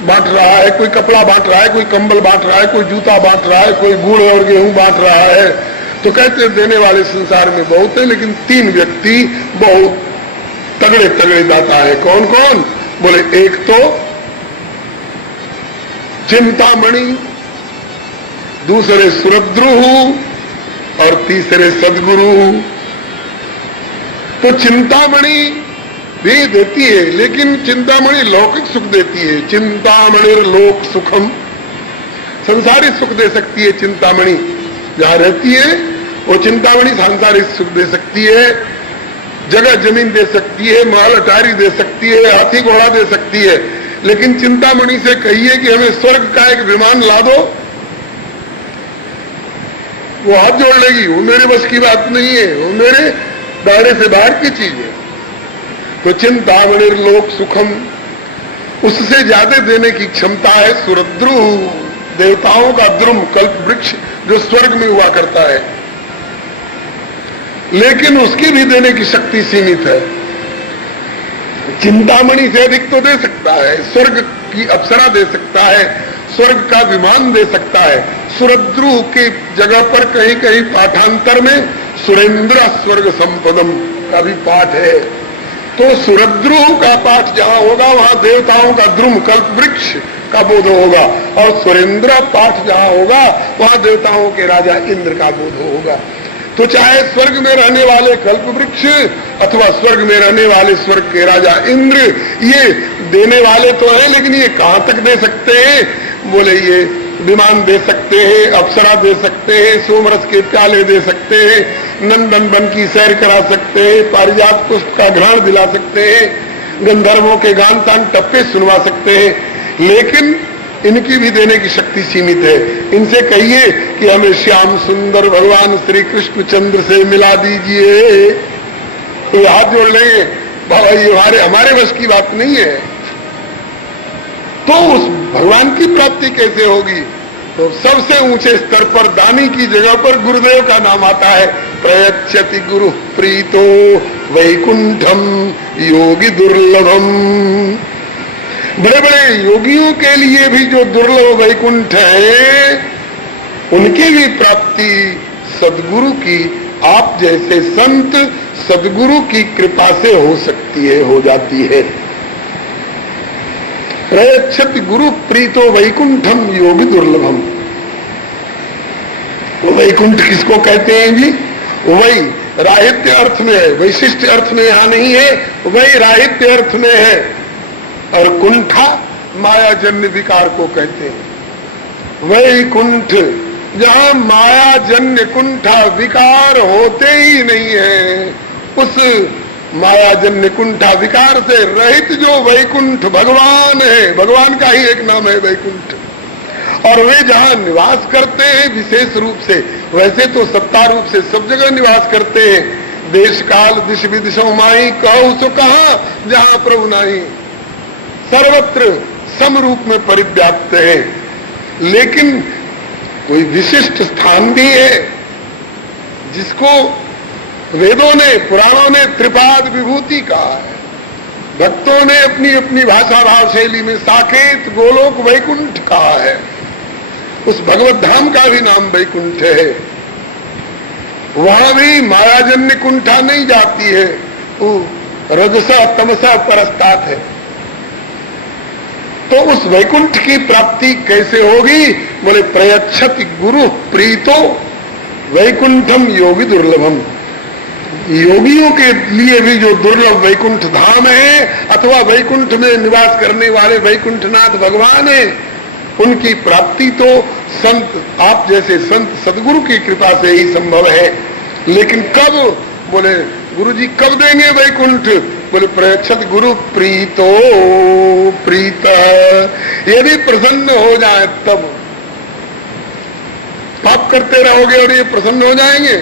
बांट रहा है, कोई कपड़ा बांट रहा है, कोई कंबल बांट रहा है, कोई जूता बांट रहा है, कोई गुड़ और गेहूं बांट रहा है। तो कहते देने वाले संसार में बहुत है, लेकिन 3 व्यक्ति बहुत तगड़े तगड़े दाता है। कौन कौन? बोले, एक तो चिंतामणि, दूसरे सुरद्रुहु और तीसरे सदगुरु। तो चिंतामणि भी देती है, लेकिन चिंतामणि लौकिक सुख देती है। चिंतामणि लोक सुखम, संसारिक सुख दे सकती है चिंतामणि, जहां रहती है वो चिंतामणि सांसारिक सुख दे सकती है, जगह जमीन दे सकती है, महल अटारी दे सकती है, हाथी घोड़ा दे सकती है। लेकिन चिंतामणि से कहिए कि हमें स्वर्ग का एक विमान ला दो, वो हाथ जोड़ लेगी, वो मेरे बस की बात नहीं है, वो मेरे दायरे से बाहर की चीज है। तो चिंतामणि लोक सुखम, उससे ज्यादा देने की क्षमता है सुरद्रु, देवताओं का द्रुम कल्प वृक्ष जो स्वर्ग में हुआ करता है, लेकिन उसकी भी देने की शक्ति सीमित है। चिंतामणि से अधिक तो दे सकता है, स्वर्ग की अप्सरा दे सकता है, स्वर्ग का विमान दे सकता है। सुरद्रु की जगह पर कहीं कहीं पाठांतर में सुरेंद्र स्वर्ग संपदम का भी पाठ है। तो सुरद्रु का पाठ जहां होगा वहां देवताओं का द्रुम कल्प वृक्ष का बोध होगा, और सुरेंद्र पाठ जहां होगा वहां देवताओं के राजा इंद्र का बोध होगा। तो चाहे स्वर्ग में रहने वाले कल्प वृक्ष अथवा स्वर्ग में रहने वाले स्वर्ग के राजा इंद्र, ये देने वाले तो हैं, लेकिन ये कहां तक दे सकते हैं? बोले, ये विमान दे सकते हैं, अप्सरा दे सकते हैं, सोमरस के प्याले दे सकते हैं, नंदन वन की सैर करा सकते हैं, पारिजात पुष्प का घ्राण दिला सकते हैं, गंधर्वों के गान तान टप्पे सुनवा सकते हैं, लेकिन इनकी भी देने की शक्ति सीमित है। इनसे कहिए कि हमें श्याम सुंदर भगवान श्री कृष्ण चंद्र से मिला दीजिए, तो हाथ जोड़ लेंगे, बाबा ये हमारे बस की बात नहीं है। तो उस भगवान की प्राप्ति कैसे होगी? तो सबसे ऊंचे स्तर पर दानी की जगह पर गुरुदेव का नाम आता है। प्रयच्छति गुरु प्रीतो वैकुंठम योगी दुर्लभम। बड़े बड़े योगियों के लिए भी जो दुर्लभ वैकुंठ है, उनकी भी प्राप्ति सदगुरु की, आप जैसे संत सदगुरु की कृपा से हो सकती है, हो जाती है। प्रयच्छति गुरु प्रीतो वैकुंठम योगी दुर्लभम। वैकुंठ किसको कहते हैं जी? वही राहित्य अर्थ में है, वैशिष्ट अर्थ में यहां नहीं है, वही राहित्य अर्थ में है। और कुंठा मायाजन्य विकार को कहते हैं। वैकुंठ जहां मायाजन्य कुंठा विकार होते ही नहीं है, उस मायाजन्य कुंठा विकार से रहित जो वैकुंठ भगवान है, भगवान का ही एक नाम है वैकुंठ। और वे जहां निवास करते हैं विशेष रूप से, वैसे तो सत्ता रूप से सब जगह निवास करते हैं। देश काल दिश विदिशो माही कहु सो कहा जहां प्रभु नाही, सर्वत्र सम रूप में परिव्याप्त है। लेकिन कोई विशिष्ट स्थान भी है जिसको वेदों ने, पुराणों ने त्रिपाद विभूति कहा है। भक्तों ने अपनी अपनी भाषा भाव शैली में साकेत गोलोक वैकुंठ कहा है। उस भगवत धाम का भी नाम वैकुंठ है। वहां भी मायाजन्य कुंठा नहीं जाती है, वो रजसा तमसा परस्तात है। तो उस वैकुंठ की प्राप्ति कैसे होगी? बोले प्रयच्छति गुरु प्रीतो वैकुंठम योगी दुर्लभम। योगियों के लिए भी जो दुर्लभ वैकुंठ धाम है, अथवा वैकुंठ में निवास करने वाले वैकुंठनाथ भगवान है, उनकी प्राप्ति तो संत, आप जैसे संत सदगुरु की कृपा से ही संभव है। लेकिन कब? बोले गुरुजी कब देंगे वैकुंठ? बोले प्रयच्छत गुरु प्रीतो प्रीत, यदि प्रसन्न हो जाए तब। पाप करते रहोगे और ये प्रसन्न हो जाएंगे?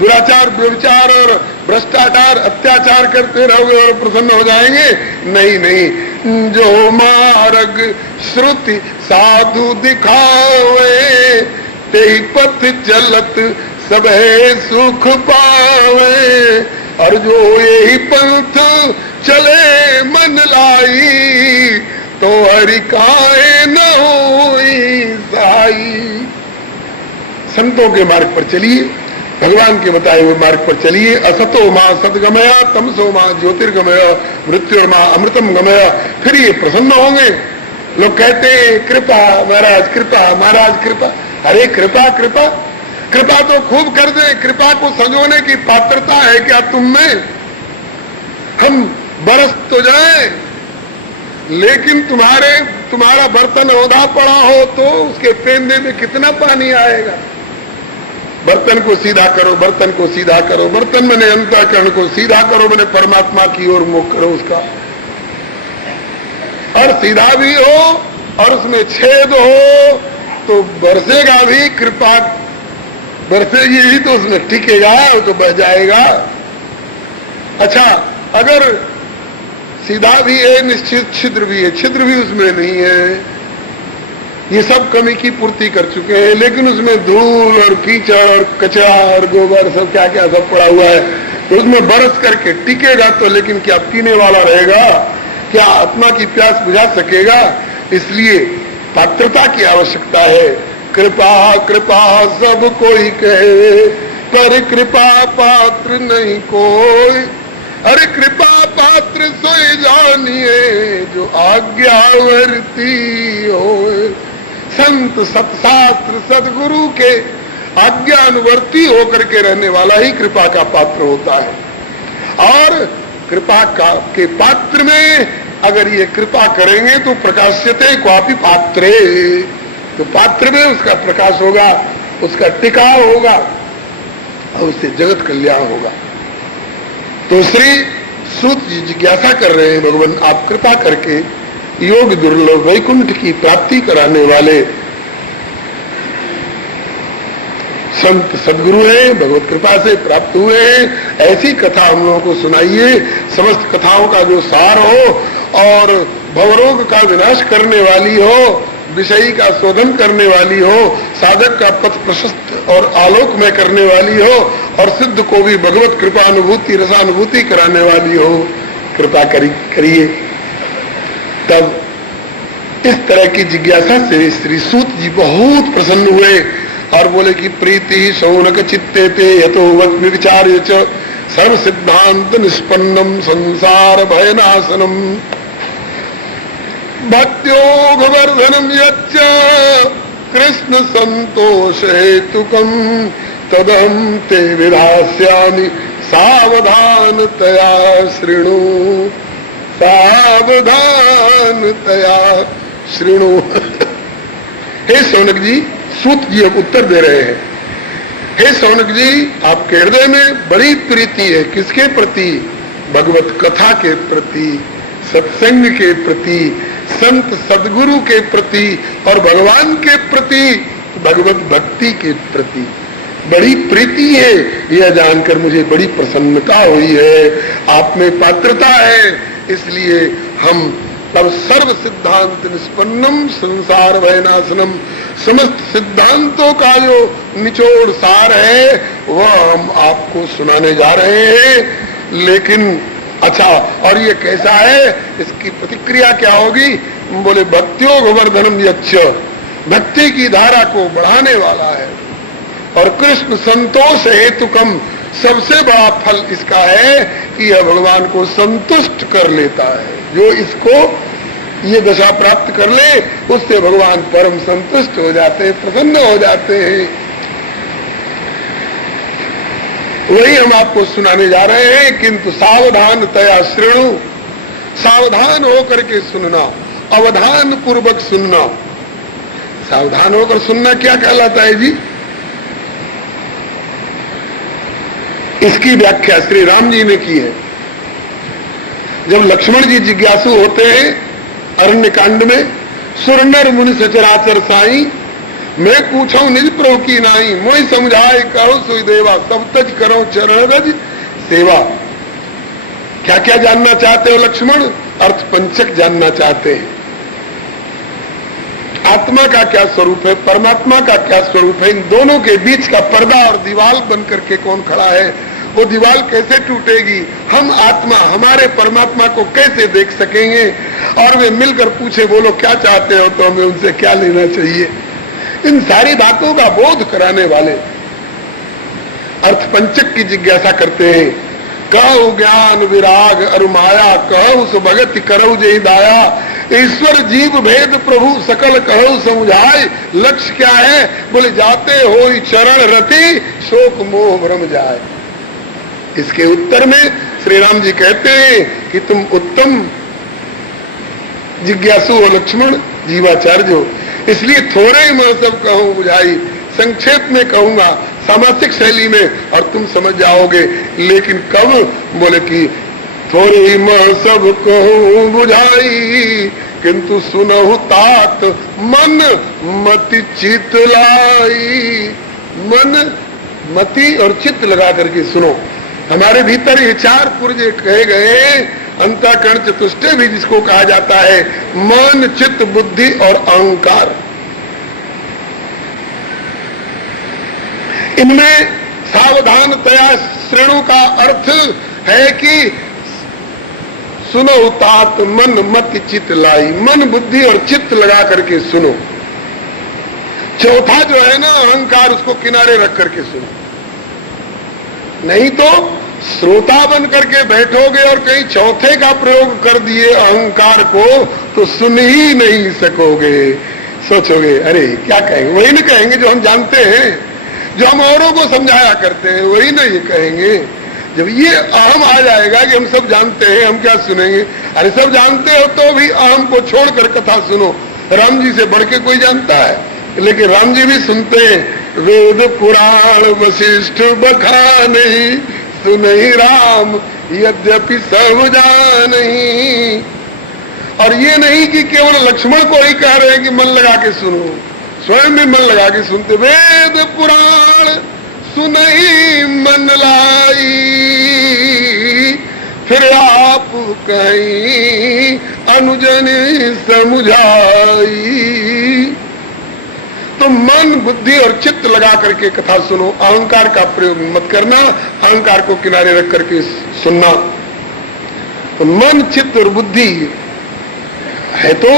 दुराचार व्यभिचार और भ्रष्टाचार अत्याचार करते रहोगे और प्रसन्न हो जाएंगे? नहीं नहीं। जो मार्ग श्रुति साधु दिखावे, ते पथ चलत सब है सुख पावे। और जो यही पंथ चले मन लाई, तो हरि काहे न होई सहाई। संतों के मार्ग पर चलिए, भगवान के बताए हुए मार्ग पर चलिए। असतो मां सदगमया, तमसो मां ज्योतिर्गमया, मृत्युर्मा अमृतम गमया। फिर ये प्रसन्न होंगे। लोग कहते हैं कृपा महाराज, कृपा महाराज, कृपा। अरे कृपा कृपा कृपा तो खूब कर दे, कृपा को संजोने की पात्रता है क्या तुम में? हम बरस तो जाए, लेकिन तुम्हारा बर्तन औधा पड़ा हो तो उसके पेंदे में कितना पानी आएगा? बर्तन को सीधा करो, बर्तन को सीधा करो, बर्तन में अंतःकरण को सीधा करो, मैंने परमात्मा की ओर मुख करो उसका। और सीधा भी हो और उसमें छेद हो तो बरसेगा भी, कृपा बरसेगी ही तो उसमें टिकेगा, वो तो बह जाएगा। अच्छा, अगर सीधा भी है, निश्चित छिद्र भी है, छिद्र भी उसमें नहीं है, ये सब कमी की पूर्ति कर चुके हैं, लेकिन उसमें धूल और कीचड़ और कचरा और गोबर सब क्या क्या सब पड़ा हुआ है, तो उसमें बरस करके टिकेगा तो, लेकिन क्या पीने वाला रहेगा? क्या आत्मा की प्यास बुझा सकेगा? इसलिए पात्रता की आवश्यकता है। कृपा कृपा सब कोई कहे, पर कृपा पात्र नहीं कोई। अरे कृपा पात्र सोई जानिए, जो आज्ञावर्ती होए। संत सत्शास्त्र सदगुरु के आज्ञानुवर्ती होकर के रहने वाला ही कृपा का पात्र होता है। और कृपा के पात्र में अगर ये कृपा करेंगे तो प्रकाश्यते क्वापि पात्रे, तो पात्र में उसका प्रकाश होगा, उसका टिकाव होगा और उससे जगत कल्याण होगा। तो श्री सूत जी जिज्ञासा कर रहे हैं, भगवान आप कृपा करके योग दुर्लभ वैकुंठ की प्राप्ति कराने वाले संत सदगुरु हैं, भगवत कृपा से प्राप्त हुए हैं, ऐसी कथा हम लोगों को सुनाइए। समस्त कथाओं का जो सार हो और भवरोग का विनाश करने वाली हो, विषयी का शोधन करने वाली हो, साधक का पथ प्रशस्त और आलोकमय करने वाली हो, और सिद्ध को भी भगवत कृपा अनुभूति रसानुभूति कराने वाली हो, कृपा करिए। तब इस तरह की जिज्ञासा से श्री सूत जी बहुत प्रसन्न हुए और बोले कि प्रीति शौनक चित्ते ते यतो विचार्य च सर्व सिद्धांत निष्पन्नम संसार भयनाशनम भक्त्योगवर्धनम यच्च कृष्ण संतोष हेतुकम तदहं ते विधास्यामि सावधानतया शृणु, सावधानतया शृणु। हे शौनक जी, सूत जी अब उत्तर दे रहे हैं। हे शौनक जी, आपके हृदय में बड़ी प्रीति है, किसके प्रति? भगवत कथा के प्रति, सत्संग के प्रति, संत सदगुरु के प्रति और भगवान के प्रति, भगवत भक्ति के प्रति बड़ी प्रीति है। यह जानकर मुझे बड़ी प्रसन्नता हुई है। आप में पात्रता है, इसलिए हम तब सर्व सिद्धांत निष्पन्नम संसार भयनाशनम, समस्त सिद्धांतों का जो निचोड़ सार है वह हम आपको सुनाने जा रहे हैं। लेकिन अच्छा, और ये कैसा है, इसकी प्रतिक्रिया क्या होगी? बोले भक्त्यो गोवर्धनम यच्च, भक्ति की धारा को बढ़ाने वाला है, और कृष्ण संतोष हेतुकम, सबसे बड़ा फल इसका है कि यह भगवान को संतुष्ट कर लेता है। जो इसको ये दशा प्राप्त कर ले उससे भगवान परम संतुष्ट हो जाते हैं, प्रसन्न हो जाते हैं। वही हम आपको सुनाने जा रहे हैं। किंतु सावधानतया शृणु, सावधान होकर के सुनना, अवधान पूर्वक सुनना। सावधान होकर सुनना क्या कहलाता है जी? इसकी व्याख्या श्री राम जी ने की है। जब लक्ष्मण जी जिज्ञासु होते हैं अरण्य कांड में, सुर नर मुनि सचराचर साई, मैं पूछूं निज प्रभु की नाई, मोहि समझाए कहो सोई देवा, सब तज करो चरण रज सेवा। क्या क्या जानना चाहते हो लक्ष्मण? अर्थ पंचक जानना चाहते हैं। आत्मा का क्या स्वरूप है, परमात्मा का क्या स्वरूप है, इन दोनों के बीच का पर्दा और दीवार बन करके कौन खड़ा है, वो दीवार कैसे टूटेगी, हम आत्मा हमारे परमात्मा को कैसे देख सकेंगे। और वे मिलकर पूछे बोलो क्या चाहते हो, तो हमें उनसे क्या लेना चाहिए। इन सारी बातों का बोध कराने वाले अर्थ पंचक की जिज्ञासा करते हैं। कहो ज्ञान विराग अरु माया, कहो सुभगति करौ जय दाया, ईश्वर जीव भेद प्रभु सकल कहो समझाए। लक्ष्य क्या है? बोले जाते हो चरण रति, शोक मोह भ्रम जाए। इसके उत्तर में श्री राम जी कहते हैं कि तुम उत्तम जिज्ञासु हो लक्ष्मण, जीवाचार्य हो, इसलिए थोड़े ही मैं सब कहूं बुझाई, संक्षेप में कहूंगा सामासिक शैली में, और तुम समझ जाओगे। लेकिन कब? बोले कि थोड़े ही मैं सब कहूं बुझाई, किंतु सुनहु तात मन मति चित लाई। मन मति और चित्त लगा करके सुनो। हमारे भीतर ये चार पुर्जे कहे गए, अंतःकरण चतुष्टय भी जिसको कहा जाता है, मन चित्त बुद्धि और अहंकार। इनमें सावधानतया श्रेणु का अर्थ है कि सुनो तात मन मति चित्त लाई, मन बुद्धि और चित्त लगा करके सुनो। चौथा जो है ना अहंकार, उसको किनारे रख करके सुनो। नहीं तो श्रोता बन करके बैठोगे और कहीं चौथे का प्रयोग कर दिए अहंकार को, तो सुन ही नहीं सकोगे। सोचोगे अरे क्या कहेंगे, वही न कहेंगे जो हम जानते हैं, जो हम औरों को समझाया करते हैं, वही ना ये कहेंगे। जब ये अहम आ जाएगा कि हम सब जानते हैं, हम क्या सुनेंगे? अरे सब जानते हो तो भी अहम को छोड़कर कथा सुनो। राम जी से बढ़ के कोई जानता है? लेकिन राम जी भी सुनते हैं। वेद पुराण वशिष्ठ बखानहि, सुनहि राम यद्यपि सब जानहि। और ये नहीं कि केवल लक्ष्मण को ही कह रहे हैं कि मन लगा के सुनो, स्वयं भी मन लगा के सुनते। वेद पुराण सुनहि मन लाई, फिर आप कहीं अनुजन समुझाई। तो मन, बुद्धि और चित्त लगा करके कथा सुनो, अहंकार का प्रयोग मत करना, अहंकार को किनारे रख करके सुनना। तो मन, चित्त और बुद्धि है तो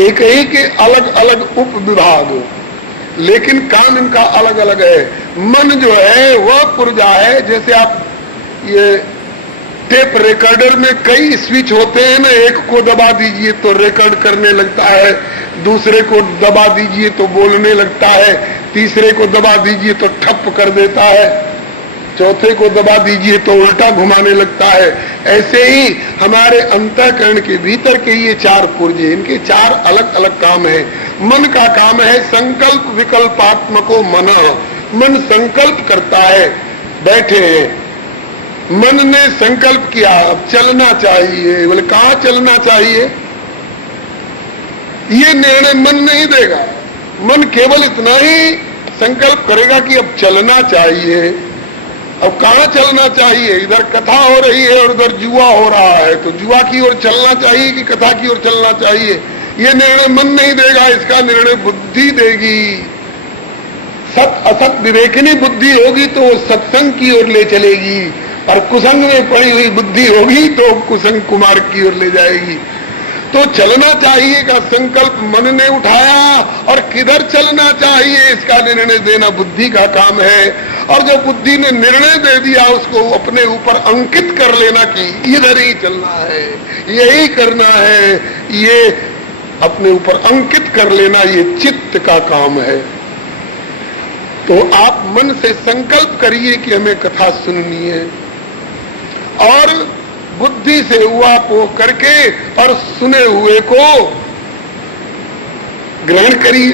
एक ही के अलग अलग उप विभाग, लेकिन काम इनका अलग अलग है। मन जो है वह पुर्जा है, जैसे आप ये टेप रिकॉर्डर में कई स्विच होते हैं ना, एक को दबा दीजिए तो रिकॉर्ड करने लगता है, दूसरे को दबा दीजिए तो बोलने लगता है, तीसरे को दबा दीजिए तो ठप कर देता है, चौथे को दबा दीजिए तो उल्टा घुमाने लगता है। ऐसे ही हमारे अंतःकरण के भीतर के ये चार पुर्जे, इनके चार अलग अलग काम है। मन का काम है संकल्प विकल्पात्मको मन। मन संकल्प करता है, बैठे हैं, मन ने संकल्प किया अब चलना चाहिए, बोले कहाँ चलना चाहिए, ये निर्णय मन नहीं देगा। मन केवल इतना ही संकल्प करेगा कि अब चलना चाहिए। अब कहाँ चलना चाहिए, इधर कथा हो रही है और उधर जुआ हो रहा है, तो जुआ की ओर चलना चाहिए कि कथा की ओर चलना चाहिए, ये निर्णय मन नहीं देगा, इसका निर्णय बुद्धि देगी। सत असत विवेकिनी बुद्धि होगी तो सत्संग की ओर ले चलेगी, और कुसंग में पड़ी हुई बुद्धि होगी तो कुसंग कुमार की ओर ले जाएगी। तो चलना चाहिए का संकल्प मन ने उठाया, और किधर चलना चाहिए इसका निर्णय देना बुद्धि का काम है। और जो बुद्धि ने निर्णय दे दिया उसको अपने ऊपर अंकित कर लेना कि इधर ही चलना है, यही करना है, ये अपने ऊपर अंकित कर लेना, ये चित्त का काम है। तो आप मन से संकल्प करिए कि हमें कथा सुननी है, और बुद्धि से उहापोह करके और सुने हुए को ग्रहण करिए,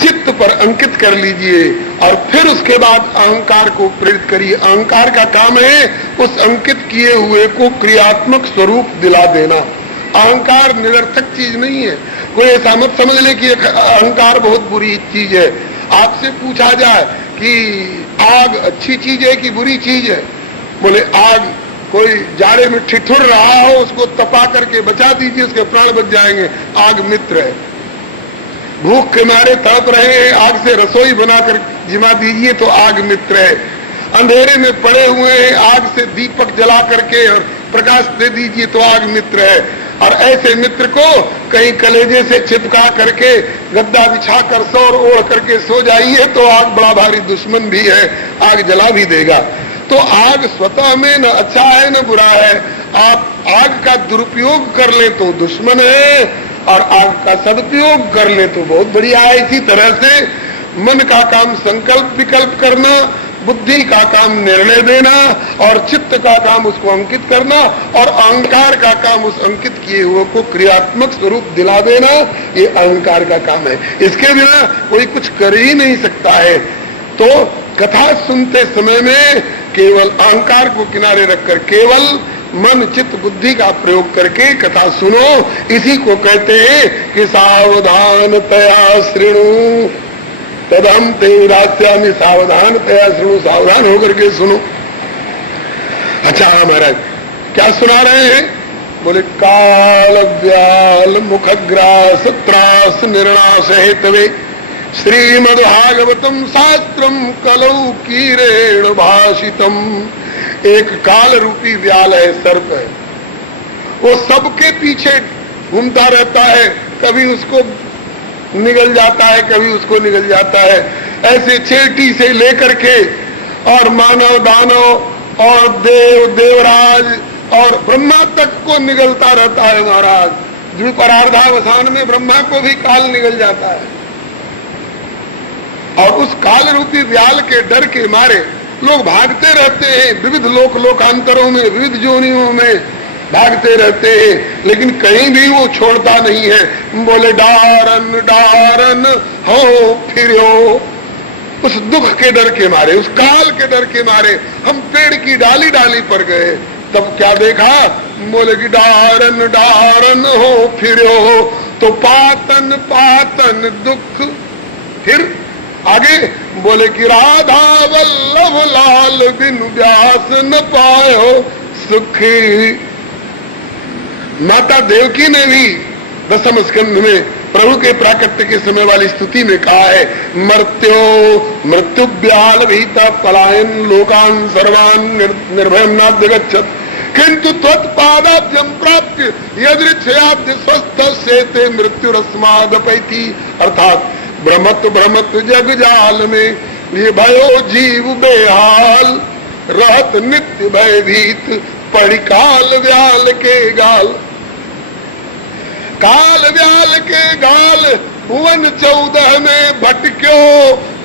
चित्त पर अंकित कर लीजिए, और फिर उसके बाद अहंकार को प्रेरित करिए। अहंकार का काम है उस अंकित किए हुए को क्रियात्मक स्वरूप दिला देना। अहंकार निरर्थक चीज नहीं है। कोई ऐसा मत समझ ले कि अहंकार बहुत बुरी चीज है। आपसे पूछा जाए कि आग अच्छी चीज है कि बुरी चीज है, बोले आग, कोई जाड़े में ठिठुर रहा हो उसको तपा करके बचा दीजिए, उसके प्राण बच जाएंगे, आग मित्र है। भूख के मारे तड़प रहे हैं, आग से रसोई बनाकर जिमा दीजिए तो आग मित्र है। अंधेरे में पड़े हुए हैं, आग से दीपक जला करके और प्रकाश दे दीजिए तो आग मित्र है। और ऐसे मित्र को कहीं कलेजे से चिपका करके गद्दा बिछा कर सौर ओढ़ करके सो जाइए तो आग बड़ा भारी दुश्मन भी है, आग जला भी देगा। तो आग स्वतः में न अच्छा है न बुरा है। आप आग का दुरुपयोग कर ले तो दुश्मन है, और आग का सदुपयोग कर ले तो बहुत बढ़िया है। इसी तरह से मन का काम संकल्प विकल्प करना, बुद्धि का काम निर्णय देना, और चित्त का काम उसको अंकित करना, और अहंकार का काम उस अंकित किए हुए को क्रियात्मक स्वरूप दिला देना, ये अहंकार का काम है। इसके बिना कोई कुछ कर ही नहीं सकता है। तो कथा सुनते समय में केवल अहंकार को किनारे रखकर केवल मन चित्त बुद्धि का प्रयोग करके कथा सुनो। इसी को कहते हैं कि सावधानतया शृणु तदहं ते उदास्यामि। सावधानतया शृणु, सावधान होकर के सुनो। अच्छा महाराज क्या सुना रहे हैं, बोले काल व्याल मुखग्रास त्रास निर्णास हेतवे श्रीमद्भागवतम शास्त्रम कलौ कीरेण भाषितम। एक काल रूपी व्याल है, सर्प है, वो सबके पीछे घूमता रहता है, कभी उसको निगल जाता है, कभी उसको निगल जाता है। ऐसे चेटी से लेकर के और मानव दानव और देव देवराज और ब्रह्मा तक को निगलता रहता है महाराज। द्विपरार्धावसान में ब्रह्मा को भी काल निगल जाता है। और उस काल रूपी व्याल के डर के मारे लोग भागते रहते हैं, विविध लोक लोकांतरों में, विविध जोनियों में भागते रहते हैं, लेकिन कहीं भी वो छोड़ता नहीं है। बोले डारन डारन हो फिरो। उस दुख के डर के मारे, उस काल के डर के मारे हम पेड़ की डाली डाली पर गए, तब क्या देखा, बोले कि डारन डारन हो फिरो तो पातन पातन दुख। फिर आगे बोले कि राधा वल्लभ लाल बिनु व्यास न पायो सुखी। माता देवकी ने भी दसम स्कंध में प्रभु के प्राकट्य के समय वाली स्तुति में कहा है, मर्त्यो मृत्यु व्याल भीता पलायन लोकान सर्वान निर्भयम नाद्य गच्छत किंतु त्वत्पादाब्जम प्राप्य यदृच्छयाद्य स्वस्थ सेते मृत्युरस्मादपैति। अर्थात भ्रमत भ्रमत जग जाल में ये भयो जीव बेहाल, रहत नित्य भयभीत पड़ी काल व्याल के गाल। काल व्याल के गाल भुवन 14 में भटक्यो,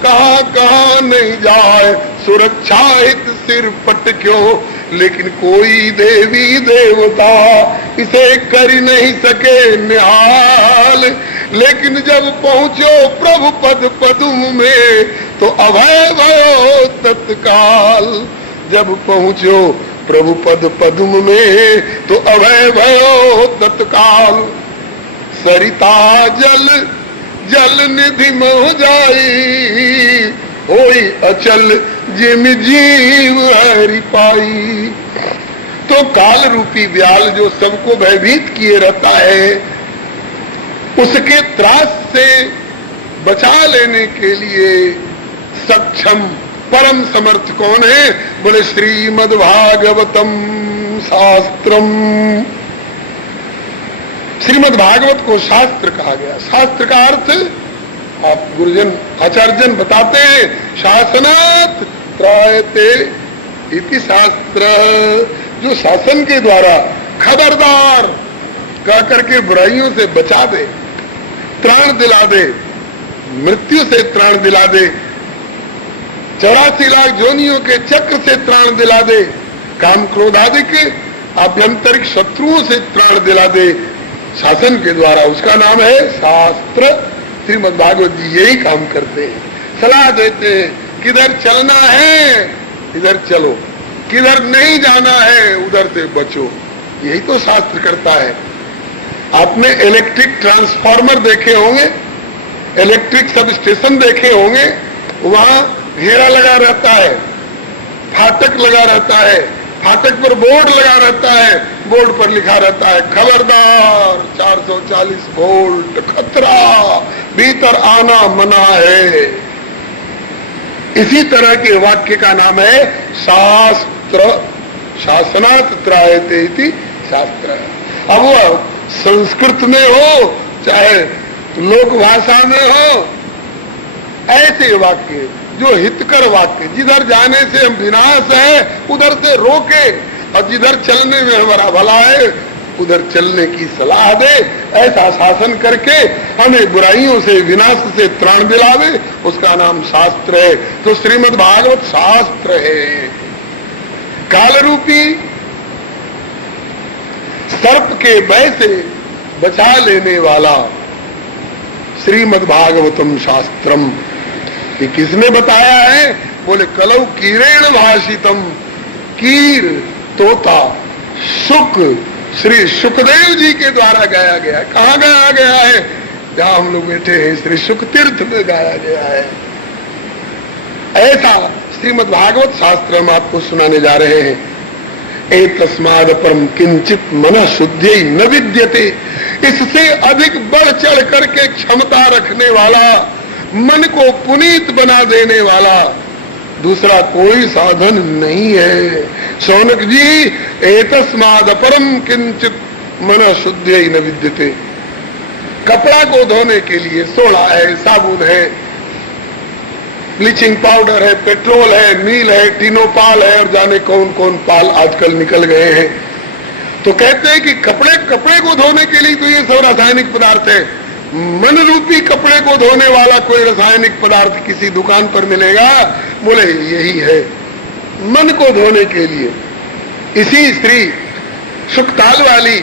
कहाँ कहाँ नहीं जाए सुरक्षा हित सिर पटक्यो। लेकिन कोई देवी देवता इसे कर नहीं सके निहाल। लेकिन जब पहुंचो प्रभु पद पदुम में तो अभय भयो तत्काल। जब पहुंचो प्रभु पद पदुम में तो अभय भयो तत्काल। सरिता जल जल निधि मोह जाई, होई अचल जिम जीव हरि पाई। तो काल रूपी व्याल जो सबको भयभीत किए रहता है, उसके त्रास से बचा लेने के लिए सक्षम परम समर्थ कौन है? बोले श्रीमद् भागवतम शास्त्रम। श्रीमद् भागवत को शास्त्र कहा गया। शास्त्र का अर्थ आप गुरुजन आचार्यजन बताते हैं, शासनात् त्रायते इति शास्त्र। जो शासन के द्वारा खबरदार कह करके बुराइयों से बचा दे, त्राण दिला दे, मृत्यु से त्राण दिला दे, 84 लाख जोनियों के चक्र से त्राण दिला दे, काम क्रोध आदि के आभ्यंतरिक शत्रुओं से त्राण दिला दे शासन के द्वारा, उसका नाम है शास्त्र। श्रीमद् भागवत जी यही काम करते हैं, सलाह देते हैं, किधर चलना है इधर चलो, किधर नहीं जाना है उधर से बचो। यही तो शास्त्र करता है। आपने इलेक्ट्रिक ट्रांसफार्मर देखे होंगे, इलेक्ट्रिक सब स्टेशन देखे होंगे, वहां घेरा लगा रहता है, फाटक लगा रहता है, फाटक पर बोर्ड लगा रहता है, बोर्ड पर लिखा रहता है खबरदार 440 वोल्ट खतरा, भीतर आना मना है। इसी तरह के वाक्य का नाम है शास्त्र। शासनात् त्रायते इति शास्त्र। अब वो संस्कृत में हो चाहे लोक भाषा में हो, ऐसे वाक्य जो हितकर वाक्य, जिधर जाने से हम विनाश है उधर से रोके, और जिधर चलने में हमारा भला है उधर चलने की सलाह दे, ऐसा शासन करके हमें बुराइयों से विनाश से त्राण दिलावे, उसका नाम शास्त्र है। तो श्रीमद् भागवत शास्त्र है। काल रूपी सर्प के भय से बचा लेने वाला श्रीमद् भागवतम शास्त्रम। ये किसने बताया है? बोले कलौ कीरेण भाषितम। कीर तोता शुक श्री सुखदेव जी के द्वारा गाया गया। कहाँ गाया गया है? जहाँ हम लोग बैठे हैं श्री सुख तीर्थ में गाया गया है। ऐसा श्रीमद् भागवत शास्त्र हम आपको सुनाने जा रहे हैं। एतस्माद् परम किंचित मन शुद्धि न विद्यते। इससे अधिक बढ़ चढ़ करके क्षमता रखने वाला, मन को पुनीत बना देने वाला दूसरा कोई साधन नहीं है। शौनक जी, एतस्माद् परम किंचित मन शुद्धि न विद्यते। कपड़ा को धोने के लिए सोडा है, साबुन है, ब्लीचिंग पाउडर है, पेट्रोल है, नील है, टीनोपाल है और जाने कौन कौन पाल आजकल निकल गए हैं। तो कहते हैं कि कपड़े को धोने के लिए तो ये सब रासायनिक पदार्थ है। मन रूपी कपड़े को धोने वाला कोई रासायनिक पदार्थ किसी दुकान पर मिलेगा? बोले यही है मन को धोने के लिए। इसी श्री सुखताल वाली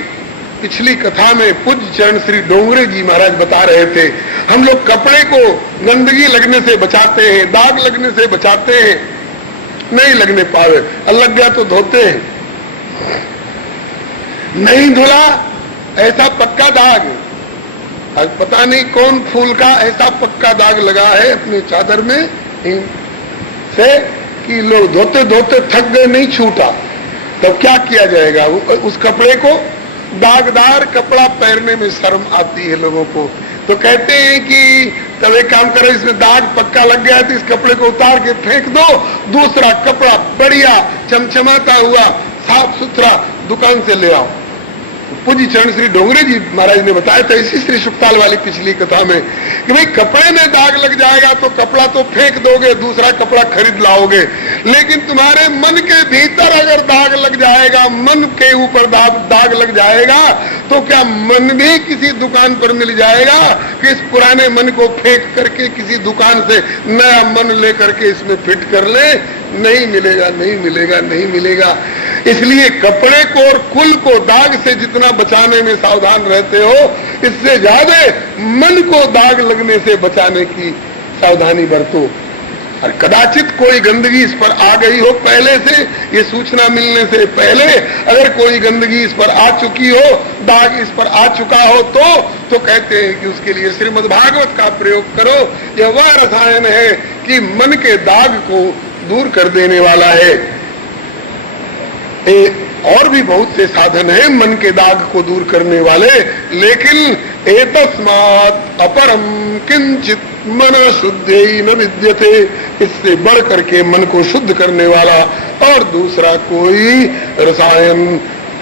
पिछली कथा में पूज्य चरण श्री डोंगरे जी महाराज बता रहे थे, हम लोग कपड़े को गंदगी लगने से बचाते हैं, दाग लगने से बचाते हैं, नहीं लगने पावे, लग गया तो धोते हैं, नहीं धुला ऐसा पक्का दाग। आज पता नहीं कौन फूल का ऐसा पक्का दाग लगा है अपने चादर में से कि लोग धोते धोते थक गए, नहीं छूटा। तो क्या किया जाएगा? उस कपड़े को दागदार कपड़ा पहनने में शर्म आती है लोगों को, तो कहते हैं कि तब एक काम करो, इसमें दाग पक्का लग गया है तो इस कपड़े को उतार के फेंक दो, दूसरा कपड़ा बढ़िया चमचमाता हुआ साफ सुथरा दुकान से ले आओ। पूज्य चरण श्री डोंगरे जी महाराज ने बताया था इसी श्री सुखताल वाली पिछली कथा में कि भाई कपड़े में दाग लग जाएगा तो कपड़ा तो फेंक दोगे, दूसरा कपड़ा खरीद लाओगे, लेकिन तुम्हारे मन के भीतर अगर दाग लग जाएगा, मन के ऊपर दाग लग जाएगा, तो क्या मन भी किसी दुकान पर मिल जाएगा कि इस पुराने मन को फेंक करके किसी दुकान से नया मन लेकर के इसमें फिट कर ले? नहीं मिलेगा, नहीं मिलेगा, नहीं मिलेगा। इसलिए कपड़े को और कुल को दाग से जितना बचाने में सावधान रहते हो, इससे ज्यादा मन को दाग लगने से बचाने की सावधानी बरतो। और कदाचित कोई गंदगी इस पर आ गई हो पहले से, ये सूचना मिलने से पहले अगर कोई गंदगी इस पर आ चुकी हो, दाग इस पर आ चुका हो, तो कहते हैं कि उसके लिए श्रीमद् भागवत का प्रयोग करो। यह वह रसायन है कि मन के दाग को दूर कर देने वाला है। और भी बहुत से साधन हैं मन के दाग को दूर करने वाले, लेकिन एतस्मात् अपरम किंचित मन शुद्धि न विद्यते, इससे बढ़ करके मन को शुद्ध करने वाला और दूसरा कोई रसायन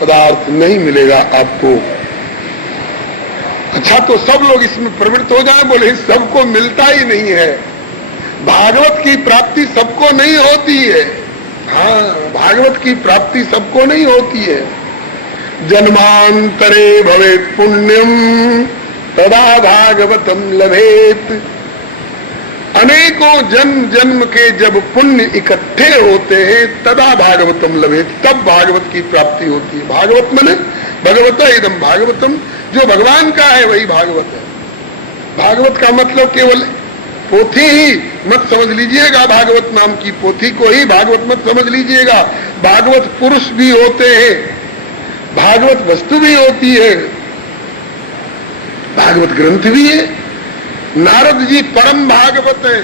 पदार्थ नहीं मिलेगा आपको। अच्छा, तो सब लोग इसमें प्रवृत्त हो जाए? बोले सबको मिलता ही नहीं है, भागवत की प्राप्ति सबको नहीं होती है। हाँ, भागवत की प्राप्ति सबको नहीं होती है। जन्मांतरे भवेत पुण्यम तदा भागवतम लभेत। अनेकों जन्म जन्म के जब पुण्य इकट्ठे होते हैं तदा भागवतम लभेत, तब भागवत की प्राप्ति होती है। भागवत माने भगवत इदम भागवतम, जो भगवान का है वही भागवत है। भागवत का मतलब केवल पोथी ही मत समझ लीजिएगा, भागवत नाम की पोथी को ही भागवत मत समझ लीजिएगा। भागवत पुरुष भी होते हैं, भागवत वस्तु भी होती है, भागवत ग्रंथ भी है। नारद जी परम भागवत है,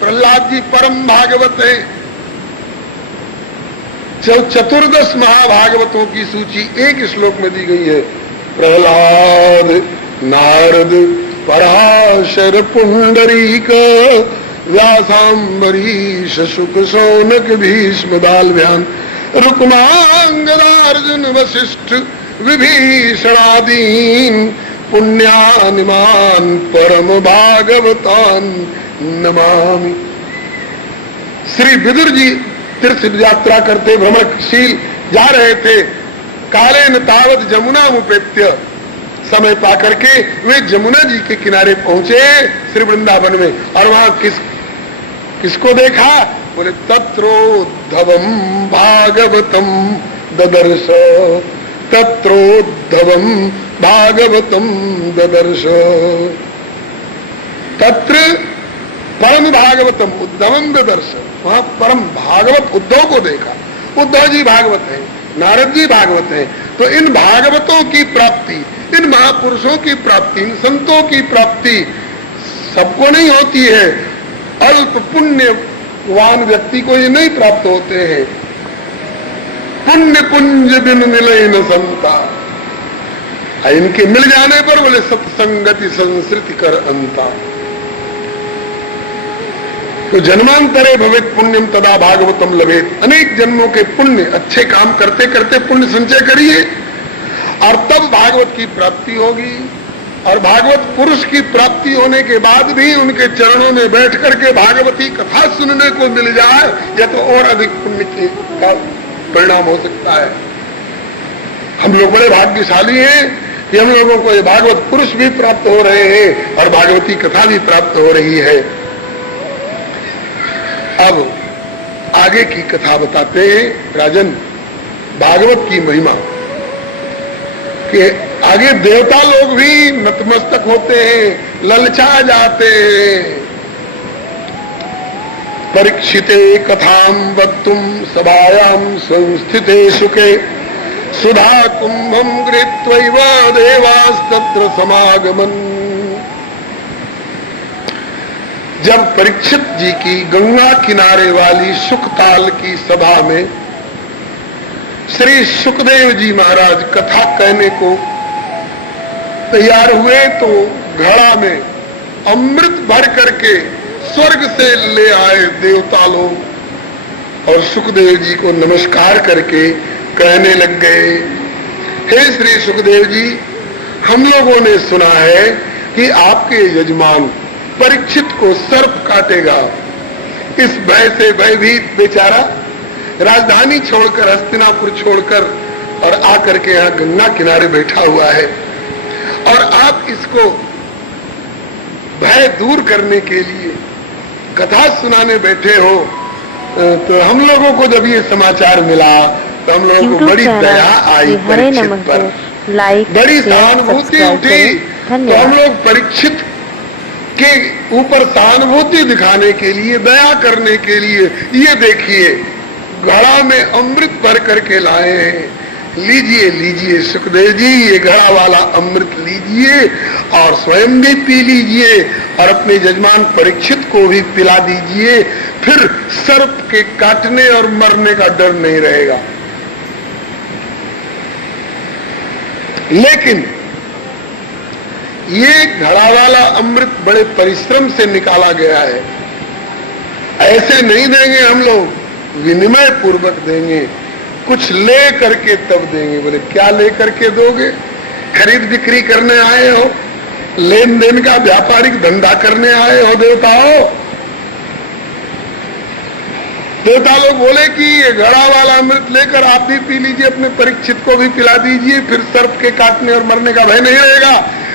प्रहलाद जी परम भागवत है। चतुर्दश महाभागवतों की सूची एक श्लोक में दी गई है। प्रहलाद, नारद, पराशर, पुंडरीक, व्यासांबरीश, शुक, शौनक, भीष्म, बालव्यान, रुक्मांगदा, अर्जुन, वशिष्ठ, विभीषणादीन पुण्यानिमान परम भागवतान नमामि। श्री विदुर जी तीर्थ यात्रा करते भ्रमणशील जा रहे थे। काले न तावत जमुना मुपेत्य, समय पा करके वे जमुना जी के किनारे पहुंचे श्री वृंदावन में, और वहां किसको देखा? बोले तत्रोद्धवम भागवतम ददर्श, तत्रोद्धवम भागवतम ददर्श। तत्र परम भागवतम उद्धवम ददर्श, वहां परम भागवत उद्धव को देखा। उद्धव जी भागवत है, नारद जी भागवत है। तो इन भागवतों की प्राप्ति, इन महापुरुषों की प्राप्ति, इन संतों की प्राप्ति सबको नहीं होती है। अल्प पुण्यवान व्यक्ति को ये नहीं प्राप्त होते हैं। पुण्य कुंज बिन मिले न संता, इनके मिल जाने पर बोले सत्संगति संस्कृति कर अंता। तो जन्मांतरे भवेत पुण्यम तदा भागवतम लभेत। अनेक जन्मों के पुण्य, अच्छे काम करते करते पुण्य संचय करिए और तब भागवत की प्राप्ति होगी। और भागवत पुरुष की प्राप्ति होने के बाद भी उनके चरणों में बैठ करके भागवती कथा सुनने को मिल जाए, यह तो और अधिक पुण्य का परिणाम हो सकता है। हम लोग बड़े भाग्यशाली हैं कि हम लोगों को ये भागवत पुरुष भी प्राप्त हो रहे हैं और भागवती कथा भी प्राप्त हो रही है। अब आगे की कथा बताते हैं राजन, भागवत की महिमा के आगे देवता लोग भी नतमस्तक होते हैं, ललचा जाते हैं। परीक्षिते कथाम वक्तुम सभायाम संस्थिते सुखे, सुधा कुंभम गृहीत्वैव देवास्तत्र समागमन। जब परीक्षित जी की गंगा किनारे वाली सुखताल की सभा में श्री सुखदेव जी महाराज कथा कहने को तैयार हुए तो घड़ा में अमृत भर करके स्वर्ग से ले आए देवता लोग और सुखदेव जी को नमस्कार करके कहने लग गए, हे श्री सुखदेव जी, हम लोगों ने सुना है कि आपके यजमान परीक्षित को सर्प काटेगा। इस भय से भयभीत बेचारा राजधानी छोड़कर, हस्तिनापुर छोड़कर और आकर के यहाँ गंगा किनारे बैठा हुआ है, और आप इसको भय दूर करने के लिए कथा सुनाने बैठे हो। तो हम लोगों को जब ये समाचार मिला तो हम लोगों को बड़ी दया आई परीक्षित पर, बड़ी सहानुभूति उठी। तो हम लोग परीक्षित के ऊपर सहानुभूति दिखाने के लिए, दया करने के लिए, ये देखिए घड़ा में अमृत भर करके लाए हैं, लीजिए लीजिए सुखदेव जी, ये घड़ा वाला अमृत लीजिए और स्वयं भी पी लीजिए और अपने यजमान परीक्षित को भी पिला दीजिए, फिर सर्प के काटने और मरने का डर नहीं रहेगा। लेकिन ये घड़ा वाला अमृत बड़े परिश्रम से निकाला गया है, ऐसे नहीं देंगे हम लोग, विनिमय पूर्वक देंगे, कुछ ले करके तब देंगे। बोले क्या ले करके दोगे? खरीद बिक्री करने आए हो, लेन देन का व्यापारिक धंधा करने आए हो देवताओं? देवता लोग बोले कि ये घड़ा वाला अमृत लेकर आप भी पी लीजिए, अपने परीक्षित को भी पिला दीजिए, फिर सर्प के काटने और मरने का भय नहीं रहेगा।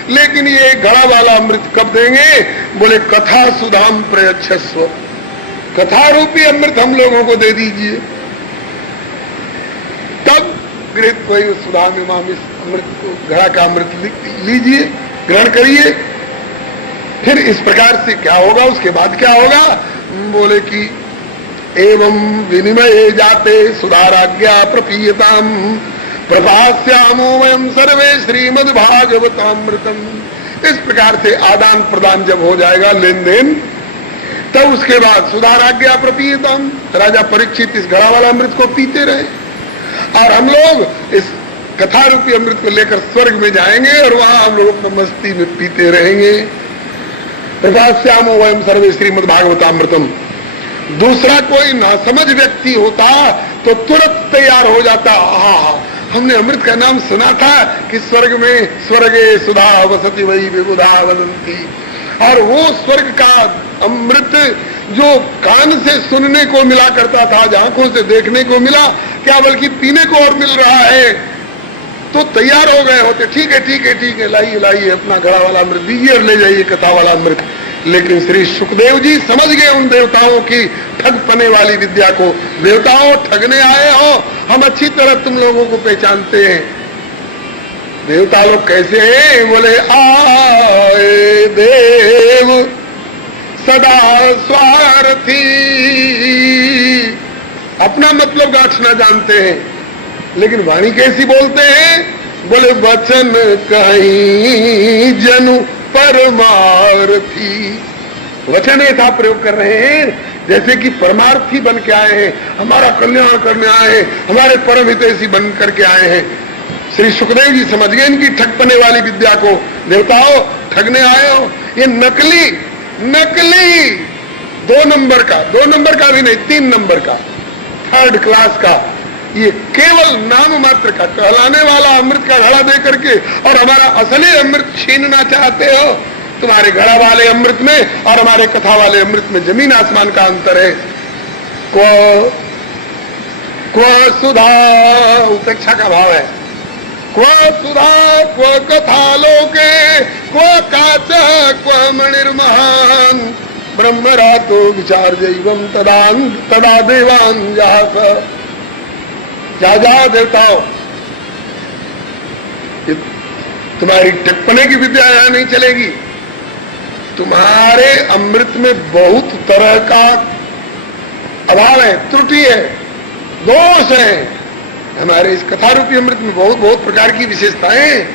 लेकिन ये घड़ा वाला अमृत कब देंगे? बोले कथा सुधाम प्रयच्छस्व, कथा रूपी अमृत हम लोगों को दे दीजिए, तब गृहित कोई सुधा में माम इस अमृत को, घड़ा का अमृत लीजिए, ग्रहण करिए। फिर इस प्रकार से क्या होगा, उसके बाद क्या होगा? बोले कि एवं विनिमय जाते सुधाराज्ञा प्रपीयताम प्रपास्यामो वयम सर्वे श्रीमद् भागवतामृतम। इस प्रकार से आदान प्रदान जब हो जाएगा, लेन देन, तब उसके बाद सुधाराज्ञा प्रपीयताम, राजा परीक्षित इस घड़ा वाला अमृत को पीते रहे और हम लोग इस कथा रूपी अमृत को लेकर स्वर्ग में जाएंगे और वहां हम लोग अपना मस्ती में पीते रहेंगे। प्रपास्यामो वयम सर्वे श्रीमद् भागवतामृतम। दूसरा कोई नासमझ व्यक्ति होता तो तुरंत तैयार हो जाता, हाँ हमने अमृत का नाम सुना था कि स्वर्ग में स्वर्गे सुधा वसति वही विबुधा वदंती, और वो स्वर्ग का अमृत जो कान से सुनने को मिला करता था, आंखों से देखने को मिला, क्या बल्कि पीने को और मिल रहा है, तो तैयार हो गए होते, ठीक है ठीक है ठीक है, लाइए लाइए अपना घड़ा वाला अमृत दीजिए और ले जाइए कथा वाला अमृत। लेकिन श्री सुखदेव जी समझ गए उन देवताओं की ठगपने वाली विद्या को। देवताओं, ठगने आए हो, हम अच्छी तरह तुम लोगों को पहचानते हैं। देवता लोग कैसे हैं? बोले आए देव सदा स्वार्थी, अपना मतलब गांठना जानते हैं, लेकिन वाणी कैसी बोलते हैं? बोले वचन कहीं जनु परमार्थी। वचन ऐसा प्रयोग कर रहे हैं जैसे कि परमार्थी बन के आए हैं, हमारा कल्याण करने आए हैं, हमारे परम हितैषी बन करके आए हैं। श्री सुखदेव जी समझ गए इनकी ठगपने वाली विद्या को। देवताओं, ठगने आए हो, ये नकली नकली 2 नंबर का, 2 नंबर का भी नहीं, 3 नंबर का, 3rd क्लास का, ये केवल नाम मात्र का कहलाने वाला अमृत का घड़ा दे करके और हमारा असली अमृत छीनना चाहते हो। तुम्हारे घड़ा वाले अमृत में और हमारे कथा वाले अमृत में जमीन आसमान का अंतर है। क्व सुधा, उपेक्षा का भाव है। क्व सुधा क्व कथा लोके क्व काच क्व मणिर्महान ब्रह्मरातो विचार जैवम तदा देवान जहास। जा जाओ देवताओं, तुम्हारी टिप्पणी की विद्या यहां नहीं चलेगी। तुम्हारे अमृत में बहुत तरह का अभाव है, त्रुटि है, दोष है। हमारे इस कथा रूपी अमृत में बहुत बहुत प्रकार की विशेषताएं।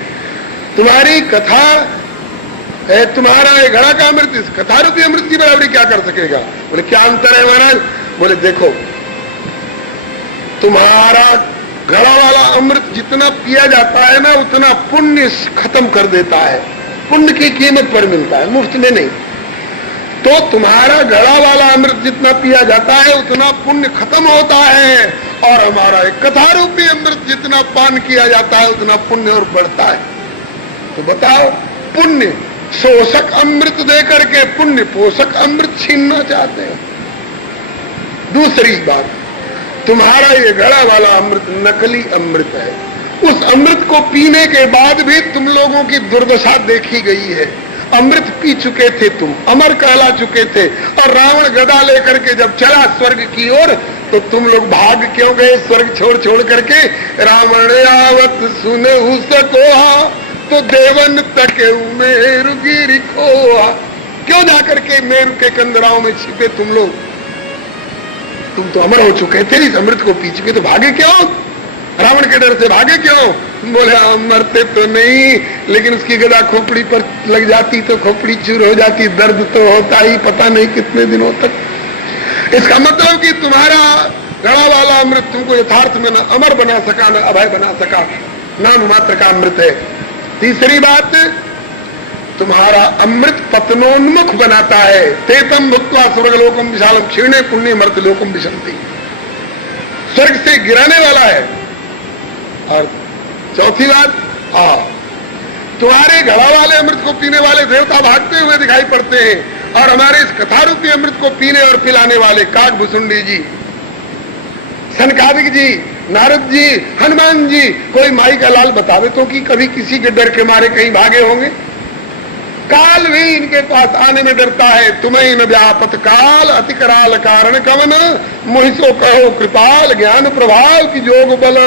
तुम्हारी कथा है, तुम्हारा ये घड़ा का अमृत इस कथा रूपी अमृत की बराबरी क्या कर सकेगा? बोले क्या अंतर है महाराज? बोले देखो, तुम्हारा घड़ा वाला अमृत जितना पिया जाता है ना, उतना पुण्य खत्म कर देता है। पुण्य की कीमत पर मिलता है, मुफ्त में नहीं। तो तुम्हारा घड़ा वाला अमृत जितना पिया जाता है उतना पुण्य खत्म होता है, और हमारा एक कथा रूपी अमृत जितना पान किया जाता है उतना पुण्य और बढ़ता है। तो बताओ, पुण्य शोषक अमृत दे करके पुण्य पोषक अमृत छीनना चाहते हैं। दूसरी बात, तुम्हारा ये घड़ा वाला अमृत नकली अमृत है। उस अमृत को पीने के बाद भी तुम लोगों की दुर्दशा देखी गई है। अमृत पी चुके थे तुम, अमर कहला चुके थे, और रावण गदा लेकर के जब चला स्वर्ग की ओर तो तुम लोग भाग क्यों गए स्वर्ग छोड़ छोड़ करके? रावण आवत सुनहु सकोहा तो देवन तके मेरु गिरि खोहा। क्यों जाकर के मेरु के कंदराओं में छिपे तुम लोग? तुम तो अमर हो चुके थे, इस अमृत को पी चुके, तो भागे क्यों? रावण के डर से भागे क्यों? बोले हम मरते तो नहीं, लेकिन उसकी गदा खोपड़ी पर लग जाती तो खोपड़ी चूर हो जाती, दर्द तो होता ही पता नहीं कितने दिनों तक। इसका मतलब कि तुम्हारा घड़ा वाला अमृत तुमको यथार्थ में न अमर बना सका, न अभय बना सका, नाम मात्र का अमृत है। तीसरी बात, तुम्हारा अमृत पतनोन्मुख बनाता है। तेतम भुक्त्वा स्वर्गलोकम विशालम क्षीणे पुण्य मर्तलोकम विशंति, स्वर्ग से गिराने वाला है। और चौथी बात, तुम्हारे घड़ा वाले अमृत को पीने वाले देवता भागते हुए दिखाई पड़ते हैं, और हमारे इस कथा रूपी अमृत को पीने और पिलाने वाले काकभुसुंडी जी, सनकादिक जी, नारद जी, हनुमान जी, कोई माई का लाल बतावे तो कि कभी किसी के डर के मारे कहीं भागे होंगे? काल भी इनके पास आने में डरता है। तुम्हें न व्यापत काल अति कराल कारण कवन, मोहिसो कहो कृपाल ज्ञान प्रभाव की जोग बल।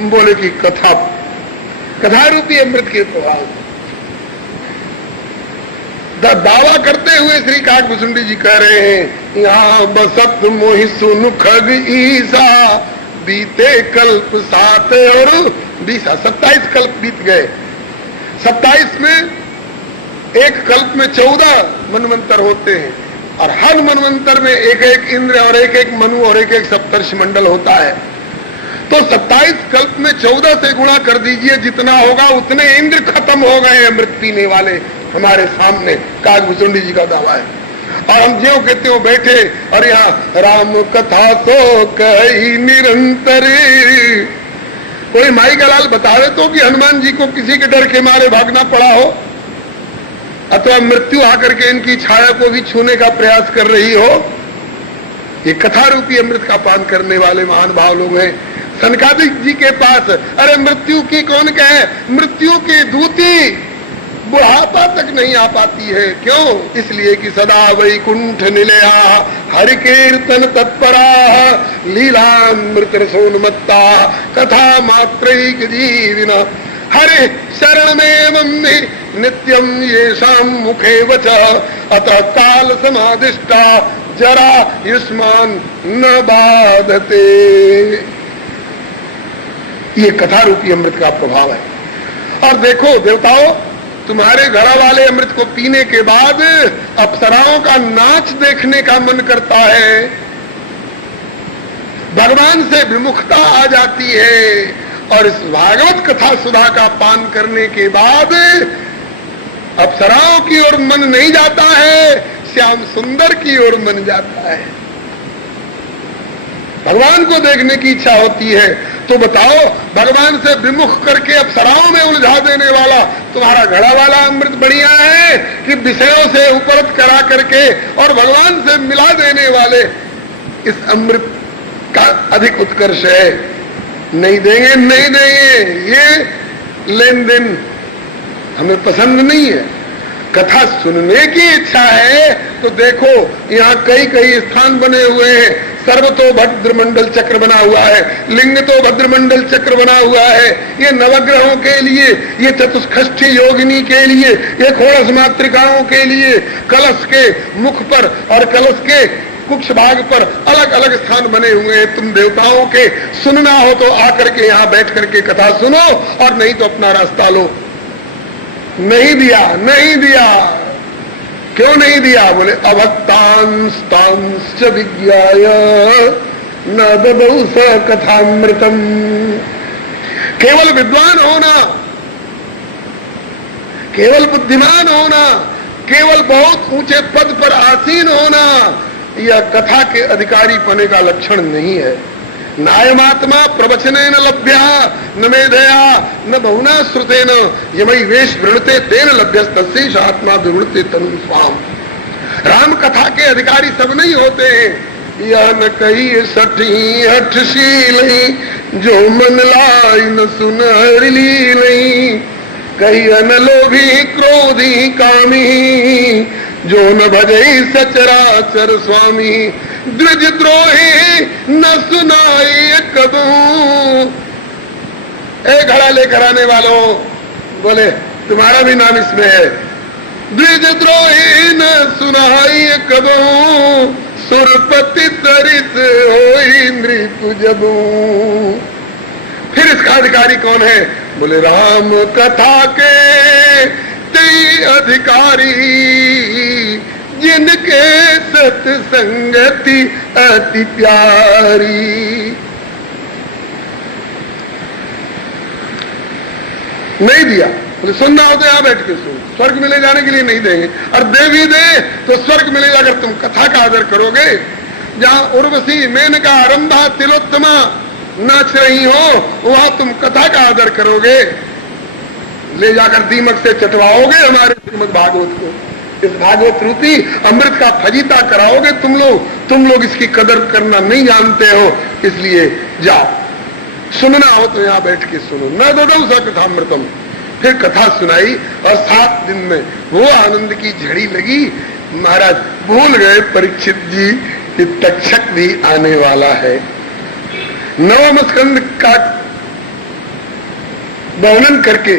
बोले कि कथा रूपी अमृत के प्रभाव दावा करते हुए श्री काकभुसुंडी जी कह रहे हैं, यहाँ बसत मोहि सुनु खग ईसा बीते कल्प 7 और 20, 27 कल्प बीत गए। 27 में एक कल्प में 14 मनवंतर होते हैं, और हर मनवंतर में एक एक इंद्र और एक एक मनु और एक एक सप्तर्षि मंडल होता है। तो 27 कल्प में 14 से गुणा कर दीजिए, जितना होगा उतने इंद्र खत्म हो गए अमृत पीने वाले हमारे सामने। काकभुसुंडी जी का दावा है। और हम ज्यों के त्यों बैठे, और यहाँ राम कथा तो कही निरंतर। कोई माई का लाल बतावे तो कि हनुमान जी को किसी के डर के मारे भागना पड़ा हो, अथवा मृत्यु आकर के इनकी छाया को भी छूने का प्रयास कर रही हो। ये कथा रूपी अमृत का पान करने वाले महान भाव लोग हैं। सनकादिक जी के पास, अरे मृत्यु की कौन कहे, मृत्यु की दूती बुढ़ापा तक नहीं आ पाती है। क्यों? इसलिए कि सदा वैकुंठ निलया हरि कीर्तन तत्परा लीलामृत रसोन्मत्ता कथा मात्रैक जीविना हरे शरण में नित्यम येषाम मुखे वच अतः काल समादिष्टा जरा युष्मान न बाधते। ये कथा रूपी अमृत का प्रभाव है। और देखो देवताओं, तुम्हारे घड़ा वाले अमृत को पीने के बाद अप्सराओं का नाच देखने का मन करता है, भगवान से विमुखता आ जाती है। और इस भागवत कथा सुधा का पान करने के बाद अप्सराओं की ओर मन नहीं जाता है, श्याम सुंदर की ओर मन जाता है। भगवान को देखने की इच्छा होती है। तो बताओ, भगवान से विमुख करके अप्सराओं में उलझा देने वाला तुम्हारा घड़ा वाला अमृत बढ़िया है कि विषयों से उपरत करा करके और भगवान से मिला देने वाले इस अमृत का अधिक उत्कर्ष है? नहीं देंगे, नहीं देंगे। ये लेन देन हमें पसंद नहीं है। कथा सुनने की इच्छा है तो देखो, यहाँ कई कई स्थान बने हुए हैं। सर्वतो भद्रमंडल चक्र बना हुआ है, लिंग तो भद्रमंडल चक्र बना हुआ है। ये नवग्रहों के लिए, ये चतुष्षष्ठी योगिनी के लिए, ये खोड़स मातृकाओं के लिए कलश के मुख पर और कलश के कुछ भाग पर अलग अलग स्थान बने हुए हैं। तुम देवताओं के सुनना हो तो आकर के यहाँ बैठ करके कथा सुनो, और नहीं तो अपना रास्ता लो। नहीं दिया, नहीं दिया। क्यों नहीं दिया? बोले अभक्तांस्तांश्च विज्ञाय न ददौ स कथामृतम। केवल विद्वान होना, केवल बुद्धिमान होना, केवल बहुत ऊंचे पद पर आसीन होना, यह कथा के अधिकारी पने का लक्षण नहीं है। नायमात्मा प्रवचने न लभ्या न मेधया न बहुना श्रुतेन यमई वेश वृणते तेन लभ्यस्तस्यैष आत्मा विवृणते तनु स्वाम। राम कथा के अधिकारी सब नहीं होते हैं। यह न कही सठी हठशील जो मन लाई न सुन हरिलील, कही न लोभी क्रोधी कामी जो न भजई सचराचर स्वामी। द्विज द्रोही न सुनाई कदूं। एक घड़ा लेकर आने वालों बोले तुम्हारा भी नाम इसमें है। द्विज द्रोही न सुनाई कदूं, सुरपति तरित होई नृपु जबू। फिर इसका अधिकारी कौन है? बोले राम कथा के ते अधिकारी जिनके सत्संगति अति प्यारी। नहीं दिया, बोले सुनना हो तो यहां बैठ के सुन, स्वर्ग मिले जाने के लिए नहीं देंगे, और दे भी दे तो स्वर्ग मिलेगा अगर तुम कथा का आदर करोगे। जहां उर्वशी मेनका आरंभा तिलोत्तमा नाच रही हो वहां तुम कथा का आदर करोगे, ले जाकर दीमक से चटवाओगे हमारे श्रीमद् भागवत को, इस भागवत रूपी अमृत का फजीता कराओगे तुम लोग इसकी कदर करना नहीं जानते हो, इसलिए जाओ सुनना हो तो यहाँ बैठ के सुनो। न ददौ स कथामृतम। फिर कथा सुनाई और 7 दिन में वो आनंद की झड़ी लगी। महाराज भूल गए परीक्षित जी कि तक्षक भी आने वाला है। 9वें स्कंद का वर्णन करके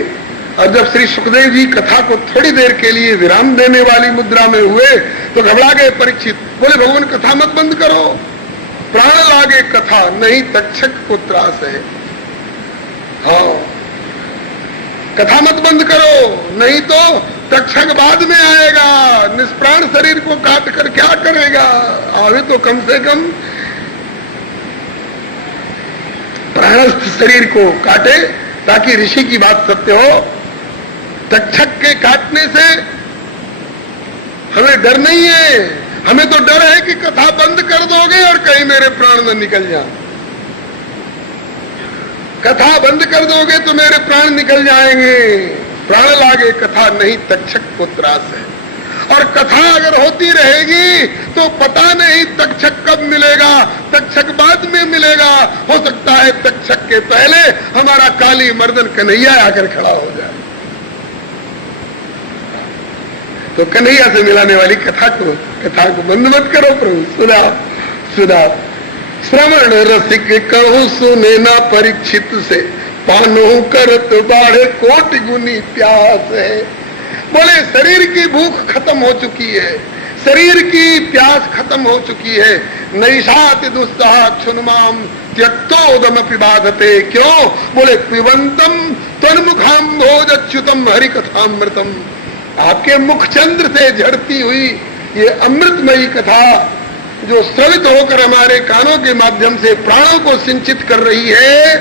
और जब श्री सुखदेव जी कथा को थोड़ी देर के लिए विराम देने वाली मुद्रा में हुए तो घबरा गए परीक्षित। बोले भगवान कथा मत बंद करो, प्राण लागे कथा, नहीं तक्षक को त्रास है। हाँ कथा मत बंद करो, नहीं तो तक्षक बाद में आएगा, निष्प्राण शरीर को काट कर क्या करेगा। आवे तो कम से कम प्राणस्थ शरीर को काटे ताकि ऋषि की बात सत्य हो। तक्षक के काटने से हमें डर नहीं है, हमें तो डर है कि कथा बंद कर दोगे और कहीं मेरे प्राण न निकल जाए। कथा बंद कर दोगे तो मेरे प्राण निकल जाएंगे। प्राण लागे कथा, नहीं तक्षक को त्रास है। और कथा अगर होती रहेगी तो पता नहीं तक्षक कब मिलेगा, तक्षक बाद में मिलेगा। हो सकता है तक्षक के पहले हमारा काली मर्दन कन्हैया आकर खड़ा हो जाए। तो कन्हैया से मिलाने वाली कथा को बंद मत करो प्रभु, सुना श्रवण रसिक कहूं सुने ना परीक्षित से, पानो करत बाढ़े कोटि गुनी प्यास है। बोले शरीर की भूख खत्म हो चुकी है, शरीर की प्यास खत्म हो चुकी है। नैषाति दुस्सह क्षुन्माम त्यक्तोदम पिबाधते। क्यों? बोले पिबंतम तन्मुखाम भोजच्युतम हरि कथामृतम। आपके मुख चंद्र से झड़ती हुई ये अमृतमयी कथा जो श्रवित होकर हमारे कानों के माध्यम से प्राणों को सिंचित कर रही है,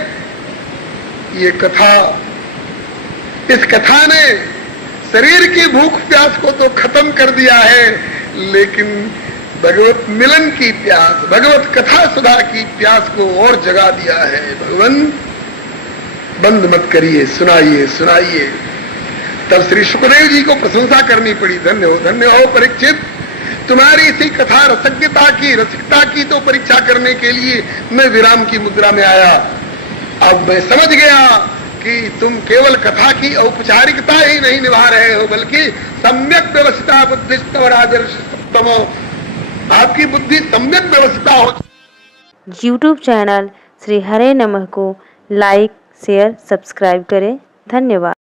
ये कथा, इस कथा ने शरीर की भूख प्यास को तो खत्म कर दिया है, लेकिन भगवत मिलन की प्यास, भगवत कथा सुधा की प्यास को और जगा दिया है। भगवान बंद मत करिए, सुनाइए सुनाइए। तब श्री सुखदेव जी को प्रशंसा करनी पड़ी। धन्य हो परीक्षित, तुम्हारी इसी कथा रसज्ञता की, रसिकता की तो परीक्षा करने के लिए मैं विराम की मुद्रा में आया। अब मैं समझ गया कि तुम केवल कथा की औपचारिकता ही नहीं निभा रहे हो, बल्कि सम्यक व्यवस्था बुद्धिस्तव राजर्षितमो, आपकी बुद्धि सम्यक व्यवस्था हो। YouTube चैनल श्री हरे नमः को लाइक शेयर सब्सक्राइब करें। धन्यवाद।